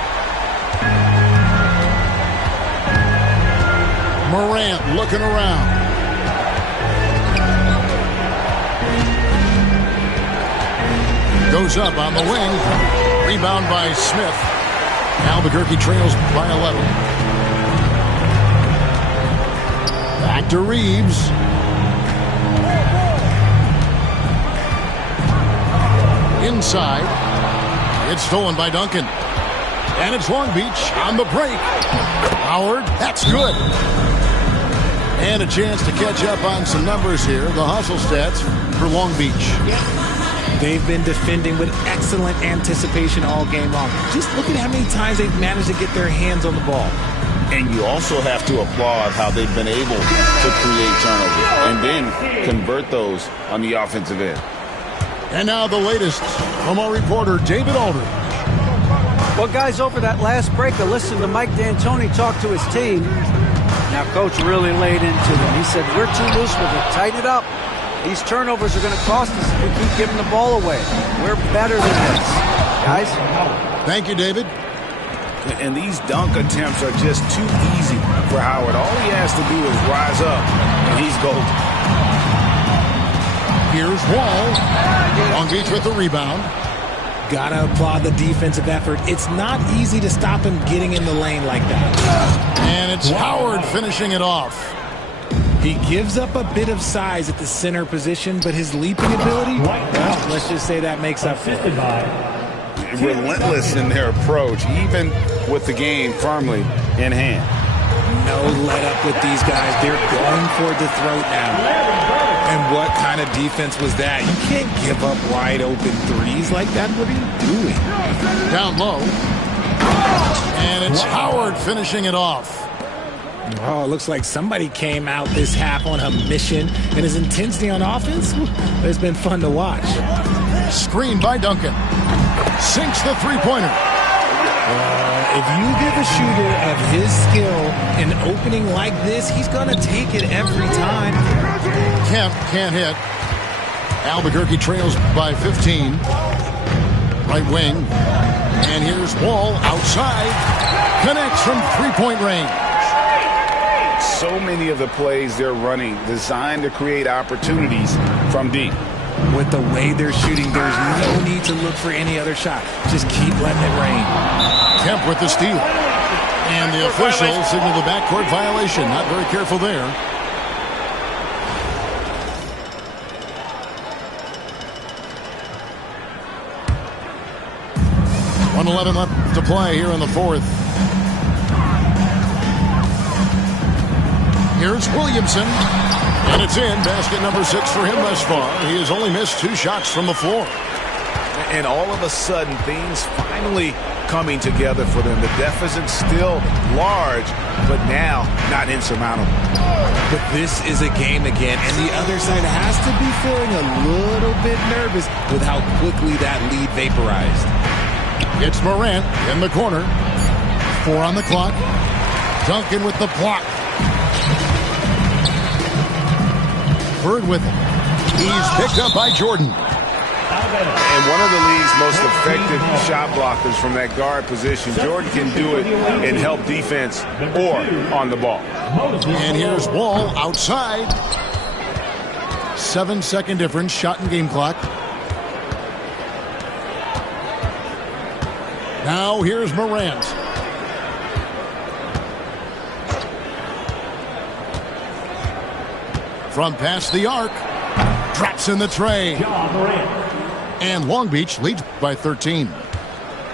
Morant looking around. Goes up on the wing. Rebound by Smith. Albuquerque trails by 11. Back to Reeves. Inside. It's stolen by Duncan. And it's Long Beach on the break. Howard, that's good. And a chance to catch up on some numbers here. The hustle stats for Long Beach. They've been defending with excellent anticipation all game long. Just look at how many times they've managed to get their hands on the ball. And you also have to applaud how they've been able to create turnovers and then convert those on the offensive end. And now the latest from our reporter, David Aldridge. Well, guys, over that last break, I listened to Mike D'Antoni talk to his team. Now, Coach really laid into them. He said, we're too loose with it. Tighten it up. These turnovers are going to cost us if we keep giving the ball away. We're better than this. Guys? Thank you, David. And these dunk attempts are just too easy for Howard. All he has to do is rise up, and he's golden. Here's Wall. Long Beach with the rebound. Gotta applaud the defensive effort. It's not easy to stop him getting in the lane like that. And it's Howard finishing it off. He gives up a bit of size at the center position, but his leaping ability, well, let's just say that makes up for it. Relentless in their approach, even with the game firmly in hand. No let up with these guys. They're going for the throat now. And what kind of defense was that? You can't give up wide open threes like that. What are you doing? Down low. And it's Howard finishing it off. Oh, it looks like somebody came out this half on a mission. And his intensity on offense, it's been fun to watch. Screen by Duncan. Sinks the three-pointer. If you give a shooter of his skill an opening like this, he's going to take it every time. Kemp can't hit. Albuquerque trails by 15. Right wing. And here's Wall outside. Connects from three-point range. So many of the plays they're running designed to create opportunities from deep. With the way they're shooting, there's no need to look for any other shot. Just keep letting it rain. Kemp with the steal. And the official signaled the backcourt violation. Not very careful there. .11 left to play here in the fourth. Here's Williamson. And it's in. Basket number 6 for him thus far. He has only missed 2 shots from the floor. And all of a sudden, things finally coming together for them. The deficit's still large, but now not insurmountable. But this is a game again, and the other side has to be feeling a little bit nervous with how quickly that lead vaporized. It's Morant in the corner. 4 on the clock. Duncan with the block. Bird with it. He's picked up by Jordan. And one of the league's most effective shot blockers from that guard position. Jordan can do it and help defense or on the ball. And here's Wall outside. 7-second difference, shot and game clock. Now here's Morant. From past the arc. Drops in the tray. And Long Beach leads by 13.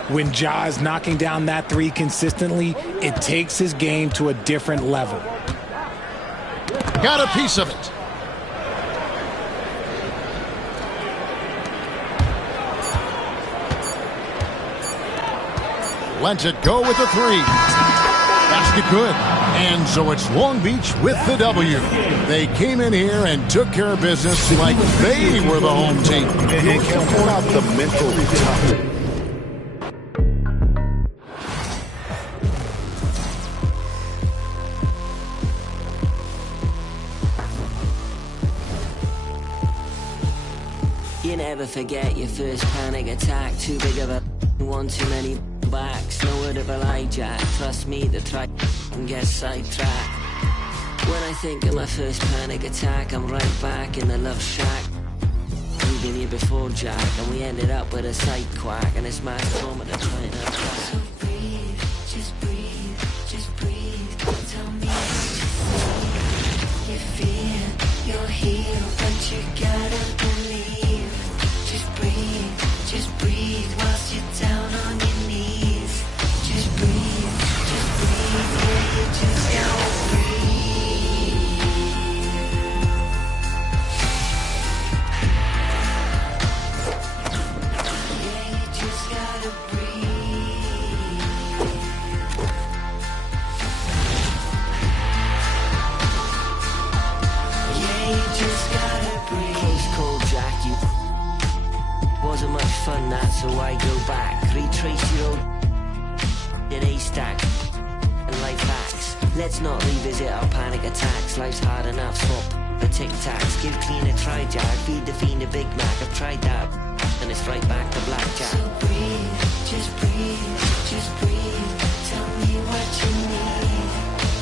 When Ja is knocking down that three consistently, it takes his game to a different level. Got a piece of it. Lets it go with the three. Basket good. And so it's Long Beach with the W. They came in here and took care of business like they were the home team. And can pull out the mental toughness. You never forget your first panic attack. Too big of a one too many backs. No word of a lie, Jack. Trust me to try and get sidetracked. When I think of my first panic attack, I'm right back in the love shack. And You've been here before, Jack, and we ended up with a side quack, and it's my moment to try and unpack. So breathe, just breathe, just breathe. Tell me you feel you're here, but you gotta believe. Just breathe whilst you're down on your knees. Just breathe, yeah, you just gotta breathe. Yeah, you just gotta breathe. Yeah, you just gotta breathe. Close call, Jack, you wasn't much fun that, so I go back. Retrace your old in a stack and life hacks. Let's not revisit our panic attacks. Life's hard enough, swap the tic-tacs. Give clean a try, Jack. Feed the fiend a Big Mac. I've tried that, and it's right back to blackjack. So breathe, just breathe, just breathe. Tell me what you need.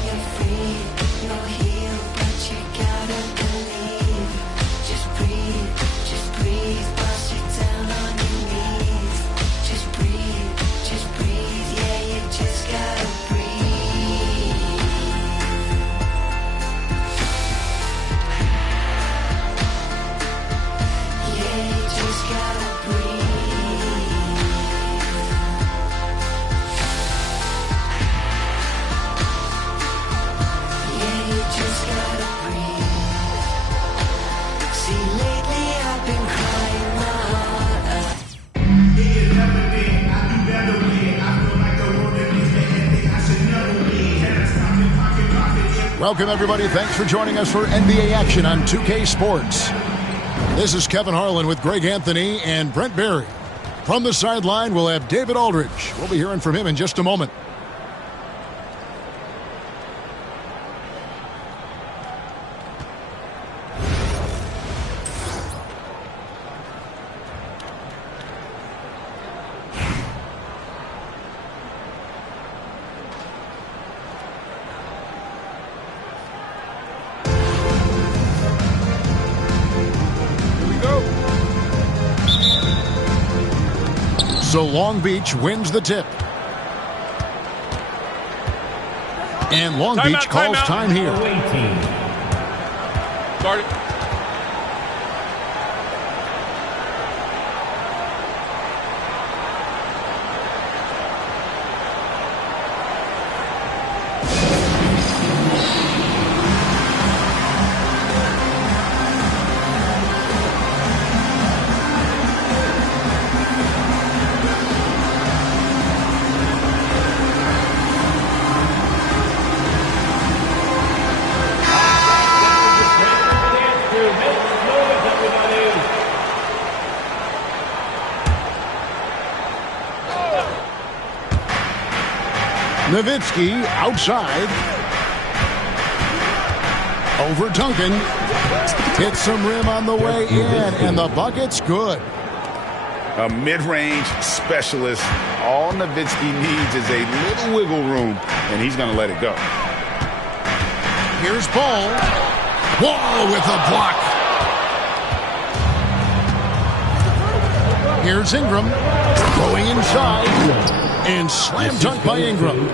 You're free, you're here, but you gotta believe. Just breathe, whilst you're down on your knees. Just breathe, yeah, you just gotta breathe. Yeah, you just gotta breathe. Yeah, you just gotta breathe. See, lately I've been crying my heart out. Welcome, everybody. Thanks for joining us for NBA action on 2K Sports. This is Kevin Harlan with Greg Anthony and Brent Barry. From the sideline, we'll have David Aldridge. We'll be hearing from him in just a moment. So Long Beach wins the tip. And Long Beach calls time here. Start it. Nowitzki outside. Over Duncan. Hits some rim on the way in, and the bucket's good. A mid-range specialist. All Nowitzki needs is a little wiggle room, and he's going to let it go. Here's Ball. Wall with a block. Here's Ingram. Going inside. And slam dunk by Ingram.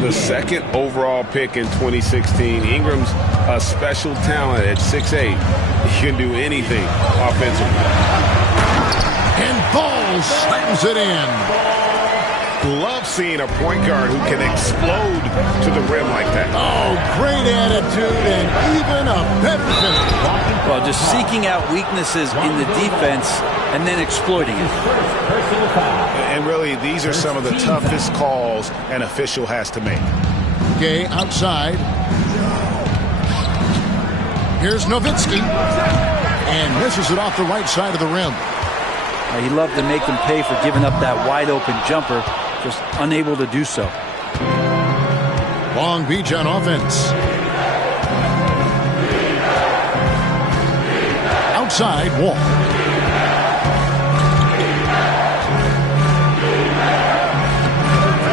The second overall pick in 2016. Ingram's a special talent at 6'8". He can do anything offensively. And Ball slams it in. Love seeing a point guard who can explode to the rim like that. Oh, great attitude and even a better finish. Well, just seeking out weaknesses in the defense and then exploiting it. And really, these are some of the toughest calls an official has to make. Gay outside. Here's Nowitzki. And misses it off the right side of the rim. He loved to make them pay for giving up that wide-open jumper, just unable to do so. Long Beach on offense. Outside, Wall.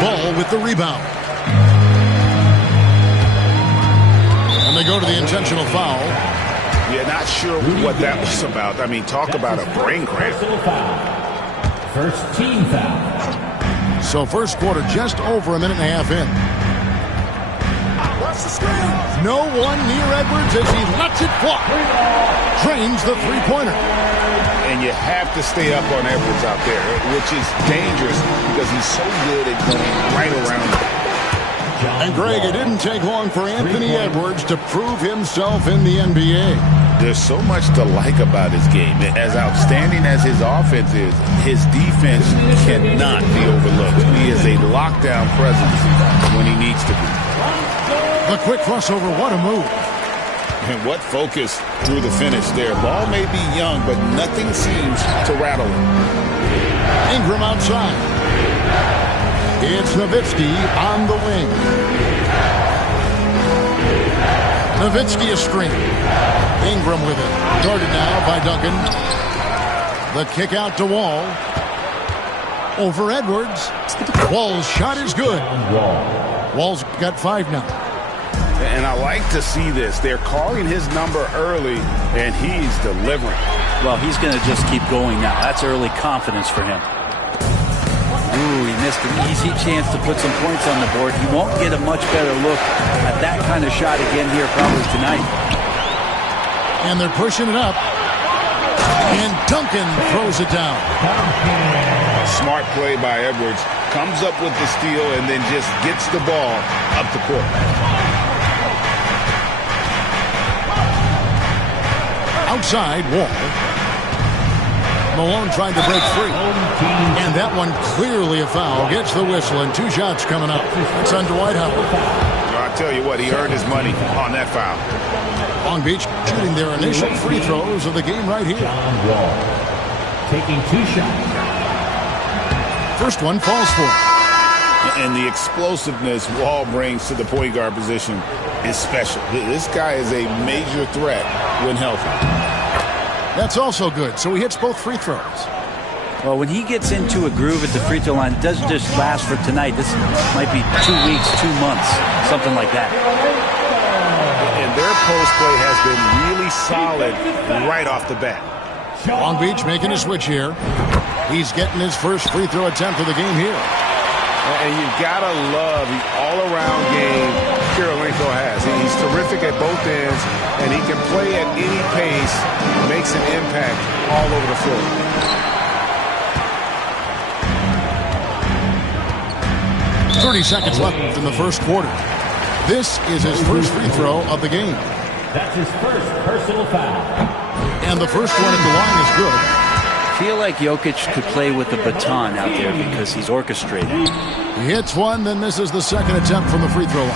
Ball with the rebound. And they go to the intentional foul. Yeah, not sure what that was about. I mean, talk about a brain cramp. First team foul. So first quarter just over a minute and a half in. No one near Edwards as he lets it fly. Drains the three-pointer. And you have to stay up on Edwards out there, which is dangerous because he's so good at going right around it. And Greg, it didn't take long for Anthony Edwards to prove himself in the NBA. There's so much to like about his game. As outstanding as his offense is, his defense cannot be overlooked. He is a lockdown presence when he needs to be. The quick crossover, what a move. And what focus through the finish there. Ball may be young, but nothing seems to rattle him. Ingram outside. It's Nowitzki on the wing. Nowitzki a screen. Ingram with it. Guarded now by Duncan. The kick out to Wall. Over Edwards. Wall's shot is good. Wall's got 5 now. And I like to see this. They're calling his number early, and he's delivering. Well, he's going to just keep going now. That's early confidence for him. Ooh, he missed an easy chance to put some points on the board. He won't get a much better look at that kind of shot again here probably tonight. And they're pushing it up. And Duncan throws it down. Smart play by Edwards. Comes up with the steal and then just gets the ball up the court. Outside, Wall. Malone tried to break free. And that one clearly a foul. Gets the whistle and 2 shots coming up. It's on Dwight Howard. I'll tell you what, he earned his money on that foul. Long Beach shooting their initial free throws of the game right here. Wall taking 2 shots. First one falls for him. And the explosiveness Wall brings to the point guard position is special. This guy is a major threat when healthy. That's also good. So he hits both free throws. Well, when he gets into a groove at the free throw line, it doesn't just last for tonight. This might be 2 weeks, 2 months, something like that. And their post play has been really solid right off the bat. Long Beach making a switch here. He's getting his first free throw attempt of the game here. And you've got to love the all-around game Kirilenko has. He's terrific at both ends, and he can play at any pace, makes an impact all over the floor. .30 seconds left in the first quarter. This is his first free throw of the game. That's his first personal foul. And the first one at the line is good. I feel like Jokic could play with the baton out there because he's orchestrated. He hits one, then misses the second attempt from the free throw line.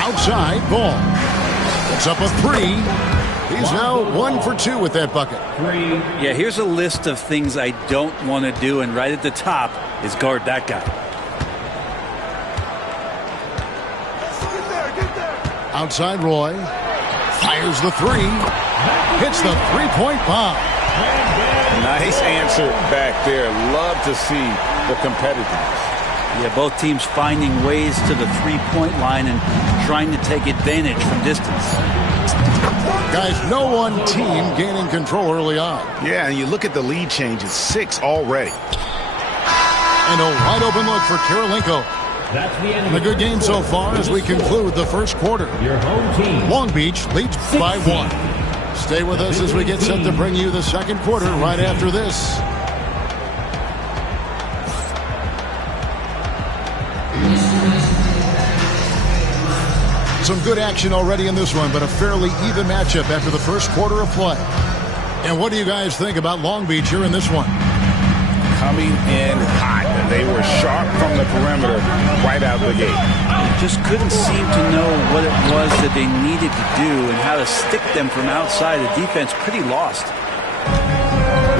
Outside, Ball. Puts up a 3. He's now 1 for 2 with that bucket. Yeah, here's a list of things I don't want to do, and right at the top is guard that guy. Outside, Roy. Fires the 3. Hits the three-point bomb. Nice answer back there. Love to see the competitiveness. Yeah, both teams finding ways to the three-point line and trying to take advantage from distance. Guys, no one team gaining control early on. Yeah, and you look at the lead change. It's 6 already. And a wide open look for Kirilenko. That's the end. And a good game so far as we conclude the first quarter. Your home team. Long Beach leads by 1. Stay with us as we get set to bring you the second quarter right after this. Some good action already in this one, but a fairly even matchup after the first quarter of play. And what do you guys think about Long Beach here in this one? Coming in hot. They were sharp from the perimeter right out of the gate. Just couldn't seem to know what it was that they needed to do and how to stick them from outside. The defense pretty lost.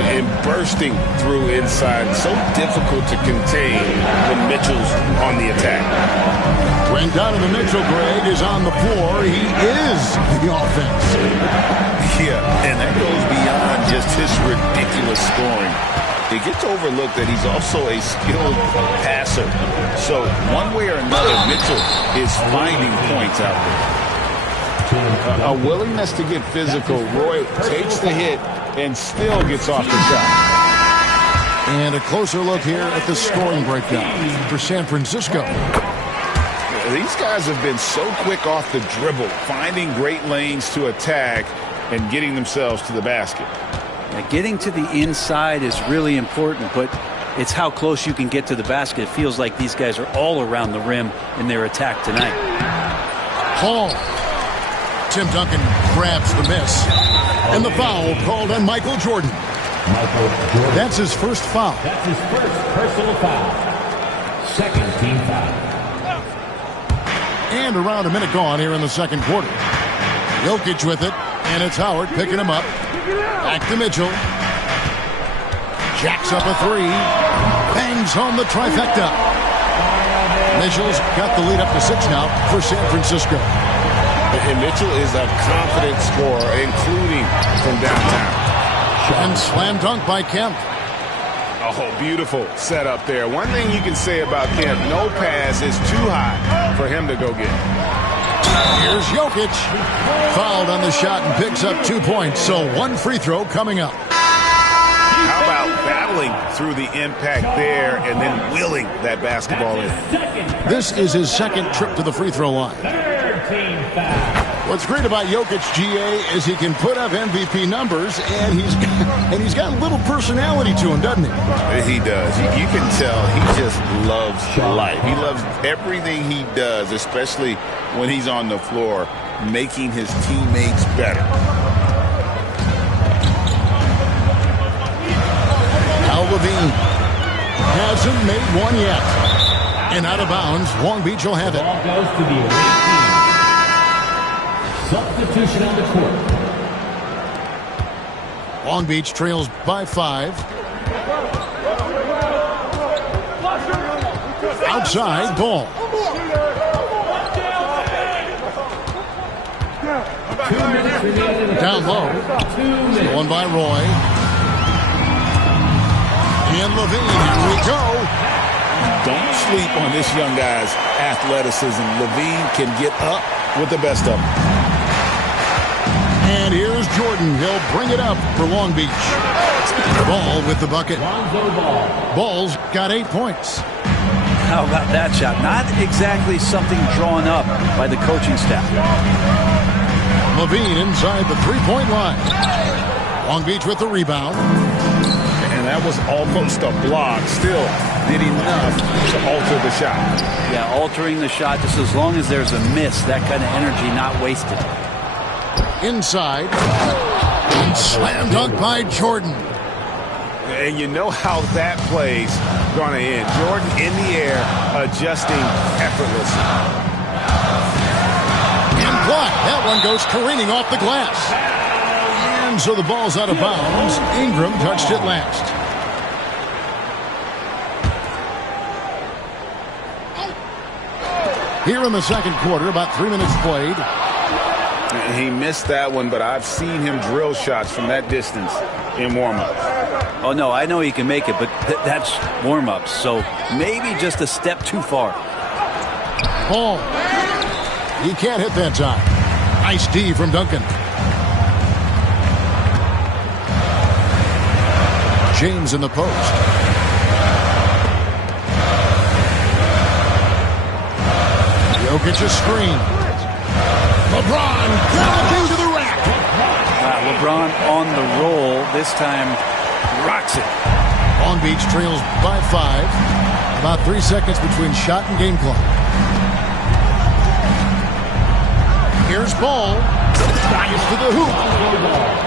And bursting through inside. So difficult to contain when Mitchell's on the attack. When Donovan Mitchell, Greg, is on the floor, he is the offense. Yeah, and that goes beyond just his ridiculous scoring. it gets overlooked that he's also a skilled passer. So one way or another, Mitchell is finding points out there. A willingness to get physical. Roy takes the hit and still gets off the shot. And a closer look here at the scoring breakdown for San Francisco. These guys have been so quick off the dribble, finding great lanes to attack and getting themselves to the basket. Now, getting to the inside is really important, but it's how close you can get to the basket. It feels like these guys are all around the rim in their attack tonight. Hall. Tim Duncan grabs the miss. And the foul called on Michael Jordan. That's his first foul. That's his first personal foul. Second team foul. And around a minute gone here in the second quarter. Jokic with it, and it's Howard picking him up. Back to Mitchell. Jacks up a three. Bangs home the trifecta. Mitchell's got the lead up to 6 now for San Francisco. And Mitchell is a confident scorer, including from downtown. And slam dunk by Kemp. Oh, beautiful setup there. One thing you can say about Kemp, no pass is too high for him to go get. Here's Jokic. Fouled on the shot and picks up 2 points. So 1 free throw coming up. How about battling through the impact there and then willing that basketball in? This is his second trip to the free throw line. What's great about Jokic, GA, is he can put up MVP numbers, and he's got a little personality to him, doesn't he? He does. You can tell he just loves life. He loves everything he does, especially when he's on the floor, making his teammates better. Al Levine hasn't made one yet. And out of bounds, Long Beach will have it. Ball goes to the away team. Substitution on the court. Long Beach trails by 5. Outside, Ball. Down low. One by Roy. And Levine, here we go. Don't sleep on this young guy's athleticism. Levine can get up with the best of them. And here's Jordan. He'll bring it up for Long Beach. Ball with the bucket. Ball's got 8 points. How about that shot? Not exactly something drawn up by the coaching staff. Levine inside the three-point line. Long Beach with the rebound. And that was almost a block. Still did enough to alter the shot. Yeah, altering the shot just as long as there's a miss. That kind of energy not wasted. Inside. And slam dunk by Jordan. And you know how that play's going to end. Jordan in the air, adjusting effortlessly. And blocked. That one goes careening off the glass. And so the ball's out of bounds. Ingram touched it last. Here in the second quarter, about 3 minutes played. He missed that one, but I've seen him drill shots from that distance in warm-ups. Oh, no, I know he can make it, but that's warm-ups, so maybe just a step too far. Ball. He can't hit that time. Nice D from Duncan. James in the post. Jokic a screen. LeBron going to the rack. LeBron on the roll. This time rocks it. Long Beach trails by 5. About 3 seconds between shot and game clock. Here's Ball. Fires to the hoop.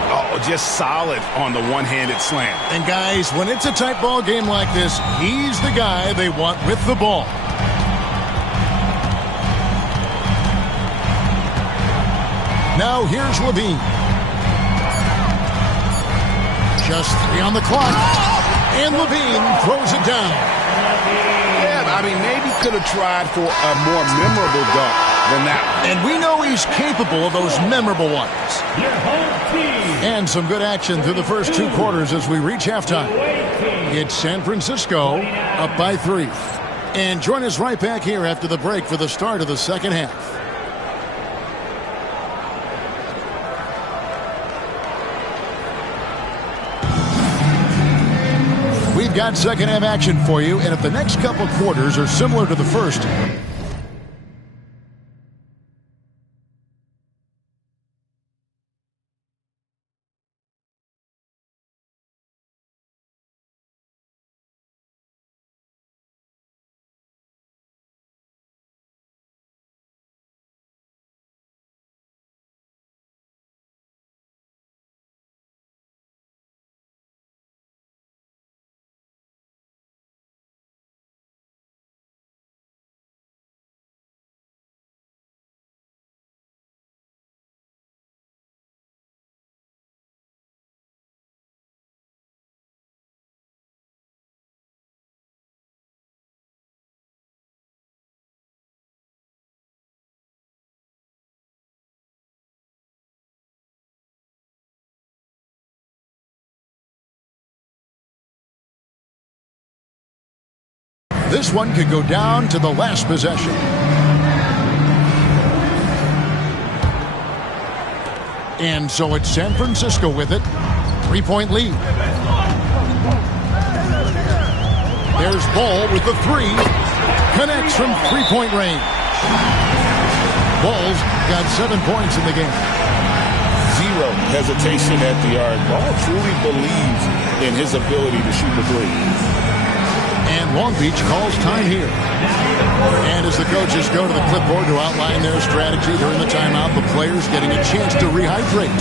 Oh, just solid on the one-handed slam. And guys, when it's a tight ball game like this, he's the guy they want with the ball. Now here's Levine. Just 3 on the clock. And Levine throws it down. Yeah, I mean, maybe could have tried for a more memorable dunk. than that one. And we know he's capable of those memorable ones. And some good action through the first 2 quarters as we reach halftime. It's San Francisco up by 3. And join us right back here after the break for the start of the second half. We've got second half action for you, and if the next couple quarters are similar to the first, this one could go down to the last possession. And so it's San Francisco with it. 3-point lead. There's Ball with the 3. Connects from 3-point range. Ball's got 7 points in the game. Zero hesitation at the arc. Ball truly believes in his ability to shoot the 3. And Long Beach calls time here. And as the coaches go to the clipboard to outline their strategy during the timeout, the players getting a chance to rehydrate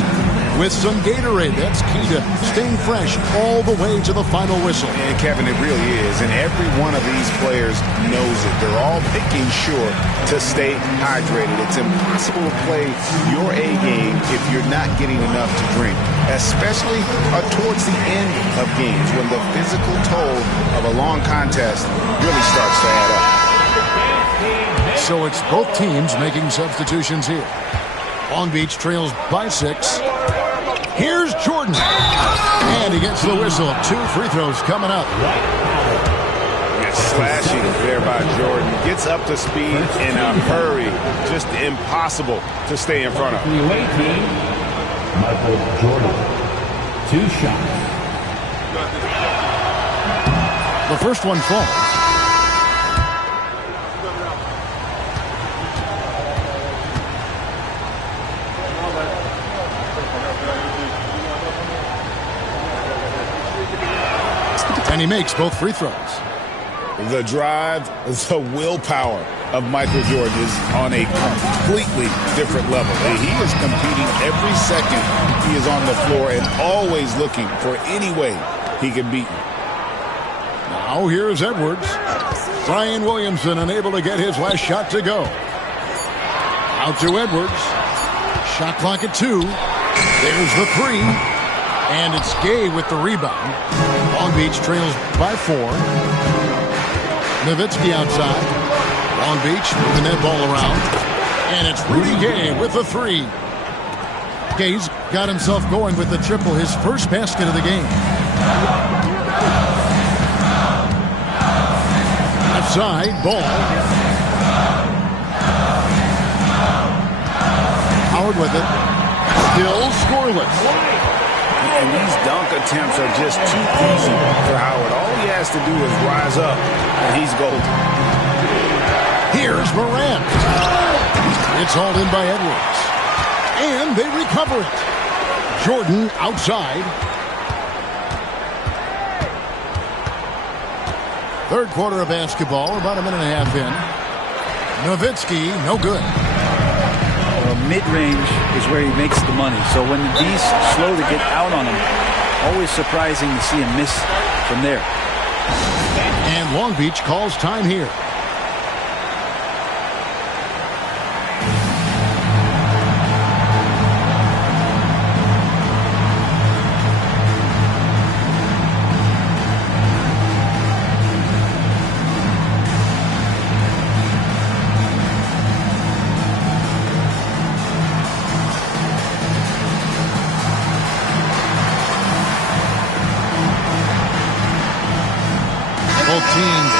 with some Gatorade. That's key to staying fresh all the way to the final whistle. And Kevin, it really is. And every one of these players knows it. They're all making sure to stay hydrated. It's impossible to play your A game if you're not getting enough to drink, especially towards the end of games when the physical toll of a long contest really starts to add up. So it's both teams making substitutions here. Long Beach trails by 6. Here's Jordan. And he gets the whistle. 2 free throws coming up. Slashing there by Jordan. Gets up to speed in a hurry. Just impossible to stay in front of. The away team, Michael Jordan. 2 shots. The first one falls. And he makes both free throws. The drive, the willpower of Michael Jordan is on a completely different level. He is competing every second he is on the floor and always looking for any way he can beat you. Now here's Edwards. Brian Williamson unable to get his last shot to go. Out to Edwards. Shot clock at 2. There's the 3. And it's Gay with the rebound. Long Beach trails by 4. Nowitzki outside. Long Beach moving that ball around. And it's Rudy Gay with the 3. Gay's got himself going with the triple, his first basket of the game. Left side, Ball. Howard with it. Still scoreless. And these dunk attempts are just too easy for Howard. All he has to do is rise up, and he's golden. Here's Morant. It's hauled in by Edwards. And they recover it. Jordan outside. Third quarter of basketball, about a minute and a half in. Nowitzki, no good. Mid-range is where he makes the money. So when the D's slow to get out on him, always surprising to see him miss from there. And Long Beach calls time here.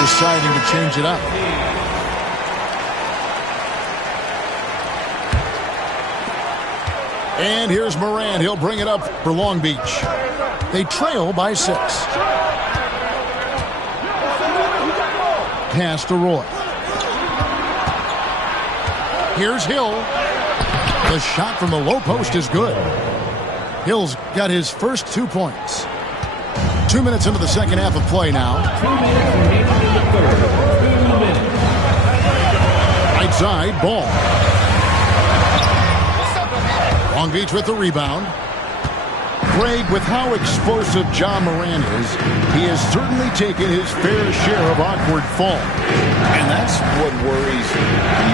deciding to change it up. And here's Moran. He'll bring it up for Long Beach. They trail by 6. Pass to Roy. Here's Hill. The shot from the low post is good. Hill's got his first 2 points. 2 minutes into the second half of play now. 2 minutes remaining in the third. 2 minutes. Right side, Ball. Long Beach with the rebound. Greg, with how explosive John Moran is, he has certainly taken his fair share of awkward falls. And that's what worries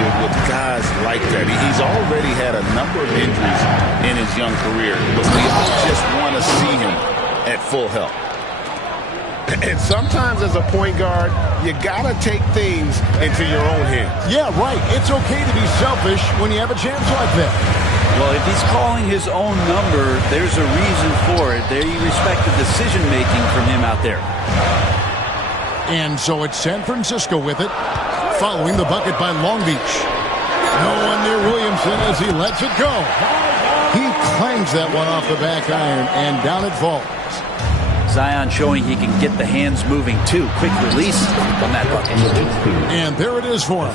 you with guys like that. He's already had a number of injuries in his young career, but we all just want to see him at full health. And sometimes as a point guard, you got to take things into your own hands. Yeah, right. It's okay to be selfish when you have a chance like that. Well, if he's calling his own number, there's a reason for it. They respect the decision-making from him out there. And so it's San Francisco with it, following the bucket by Long Beach. No one near Williamson as he lets it go. He clangs that one off the back iron, and down it falls. Zion showing he can get the hands moving, too. Quick release on that bucket. And there it is for him.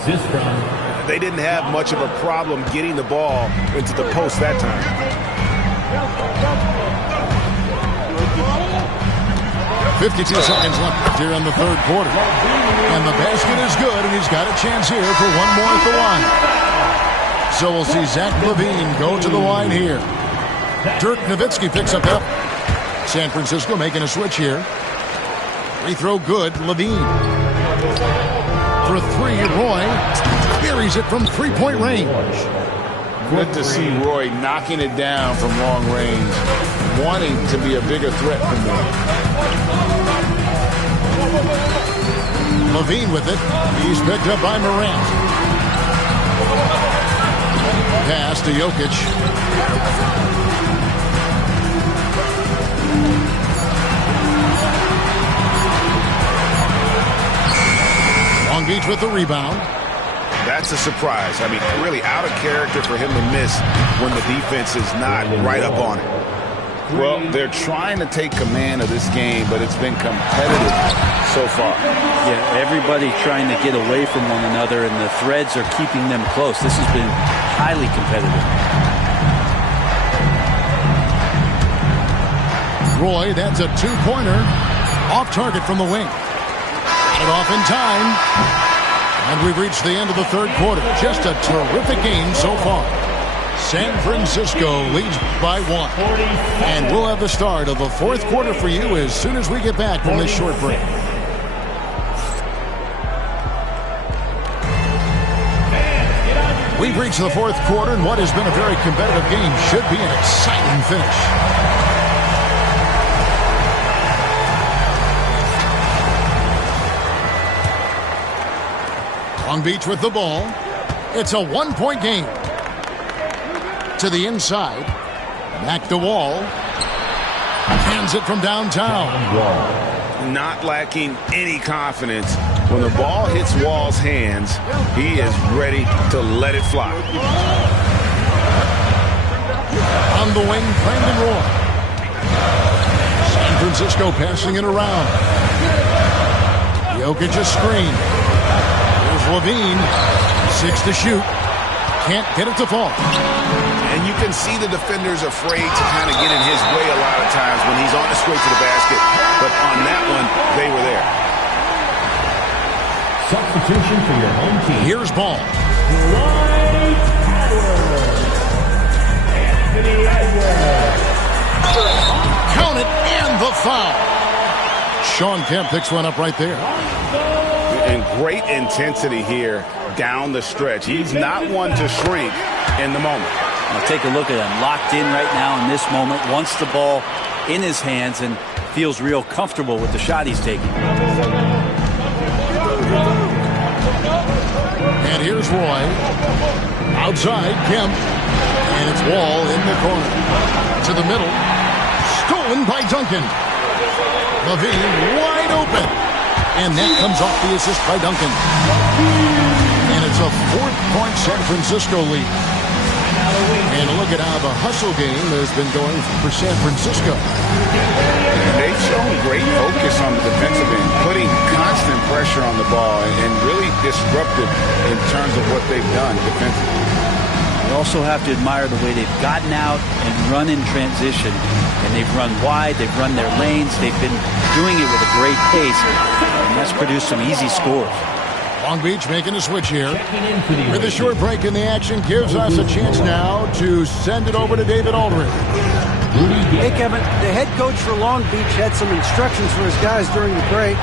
They didn't have much of a problem getting the ball into the post that time. 52 seconds left here in the third quarter. And the basket is good, and he's got a chance here for one more at the line. So we'll see Zach LaVine go to the line here. Dirk Nowitzki picks up help. San Francisco making a switch here. Free throw good, LaVine. For 3, Roy buries it from three-point range. Good to see Roy knocking it down from long range, wanting to be a bigger threat for more. LaVine with it. He's picked up by Morant. Pass to Jokic. Long Beach with the rebound. That's a surprise. I mean, really out of character for him to miss when the defense is not right up on it. Well, they're trying to take command of this game, but it's been competitive so far. Yeah, everybody trying to get away from one another, and the threads are keeping them close. This has been highly competitive. Roy, that's a 2-pointer. Off target from the wing. Got it off in time. And we've reached the end of the third quarter. Just a terrific game so far. San Francisco leads by 1. And we'll have the start of the fourth quarter for you as soon as we get back from this short break. We've reached the fourth quarter, and what has been a very competitive game should be an exciting finish. Long Beach with the ball. It's a 1-point game. To the inside. Back to Wall. Hands it from downtown. Not lacking any confidence. When the ball hits Wall's hands, he is ready to let it fly. On the wing, Brandon Roy. San Francisco passing it around. Jokic a screen. LaVine, 6 to shoot. Can't get it to fall. And you can see the defenders afraid to kind of get in his way a lot of times when he's on his way to the basket. But on that one, they were there. Substitution for your home team. Here's Ball. Dwight Howard. Anthony Edwards. Count it, and the foul. Sean Kemp picks one up right there. And great intensity here down the stretch. He's not one to shrink in the moment. Now take a look at him. Locked in right now in this moment. Wants the ball in his hands and feels real comfortable with the shot he's taking. And here's Roy. Outside, Kemp. And it's Wall in the corner. To the middle. Stolen by Duncan. LaVine wide open. And that comes off the assist by Duncan. And it's a 4-point San Francisco lead. And look at how the hustle game has been going for San Francisco. They've shown great focus on the defensive end, putting constant pressure on the ball and really disruptive in terms of what they've done defensively. I also have to admire the way they've gotten out and run in transition. And they've run wide, they've run their lanes, they've been doing it with a great pace. And that's produced some easy scores. Long Beach making a switch here. With a short break in the action gives us a chance now to send it over to David Aldridge. Hey, Kevin, the head coach for Long Beach had some instructions for his guys during the break.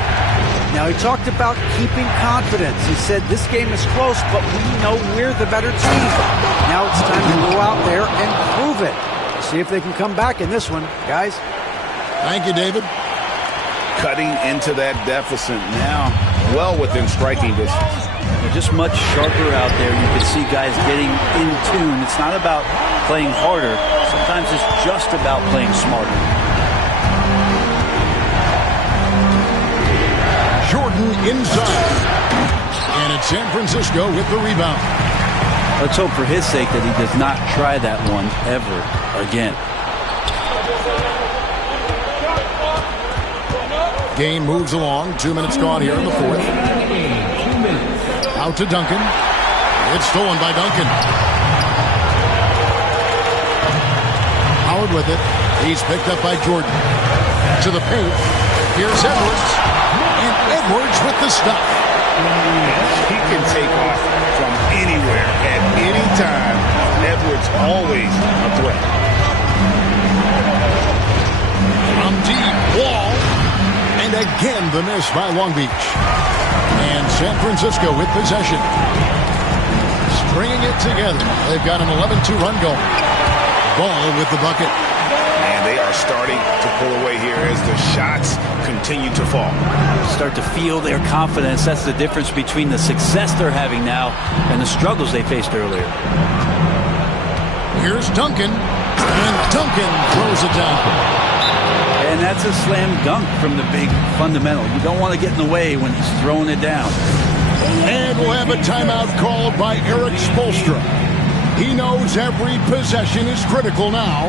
Now, he talked about keeping confidence. He said this game is close, but we know we're the better team. Now it's time to go out there and prove it. See if they can come back in this one, guys. Thank you, David. Cutting into that deficit now, well within striking distance. They're just much sharper out there. You can see guys getting in tune. It's not about playing harder. Sometimes it's just about playing smarter. Jordan inside. And it's San Francisco with the rebound. Let's hope for his sake that he does not try that one ever again. Game moves along. 2 minutes gone here in the fourth. Out to Duncan. It's stolen by Duncan. Howard with it. He's picked up by Jordan. To the paint. Here's Edwards. And Edwards with the stop. He can take off from anywhere at any time. Edwards always a threat. From deep, Wall. And again the miss by Long Beach. And San Francisco with possession. Stringing it together. They've got an 11-2 run going. Ball with the bucket. And they are starting to pull away here as the shots continue to fall. Start to feel their confidence. That's the difference between the success they're having now and the struggles they faced earlier. Here's Duncan. And Duncan throws it down. And that's a slam dunk from the big fundamental. You don't want to get in the way when he's throwing it down. And we'll have a timeout called by Eric Spoelstra. He knows every possession is critical now.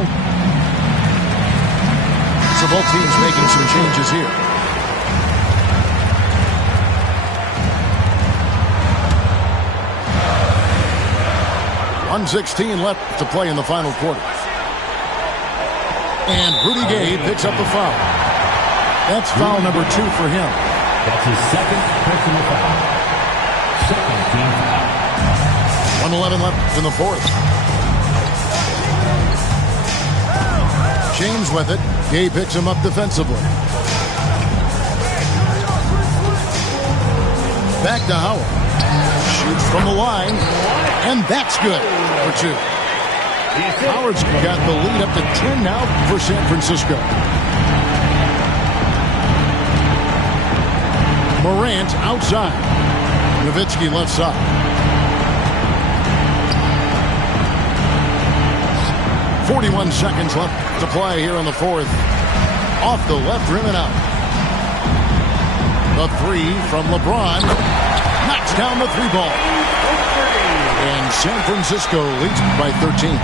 So both teams making some changes here. .116 left to play in the final quarter. And Rudy Gay picks up the foul. That's foul number 2 for him. That's his second personal foul. Second team foul. 1:11 left in the fourth. James with it. Gay picks him up defensively. Back to Howard. Shoots from the line. And that's good for 2. Howard's got the lead up to 10 now for San Francisco. Morant outside. Nowitzki left side. .41 seconds left to play here in the fourth. Off the left rim and out. The 3 from LeBron. Knocks down the 3 ball. And San Francisco leads by 13.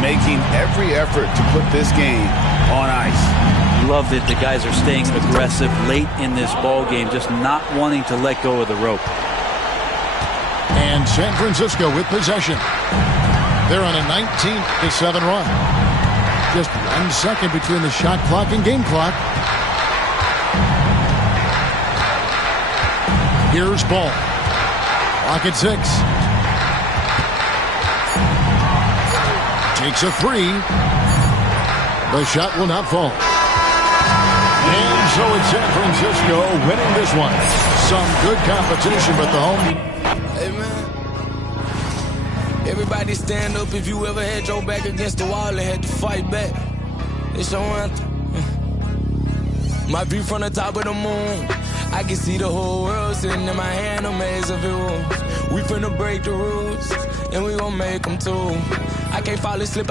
Making every effort to put this game on ice. Love that the guys are staying aggressive late in this ball game, just not wanting to let go of the rope. And San Francisco with possession. They're on a 19-7 run. Just 1 second between the shot clock and game clock. Here's Ball. Clock at 6. Takes a 3. The shot will not fall. And so it's San Francisco winning this one. Some good competition, but the home. Hey, man. Everybody stand up if you ever had your back against the wall and had to fight back. It's your anthem. My view from the top of the moon. I can see the whole world sitting in my hand, a maze of views. We finna break the rules, and we gon' make them too. I can't fall asleep.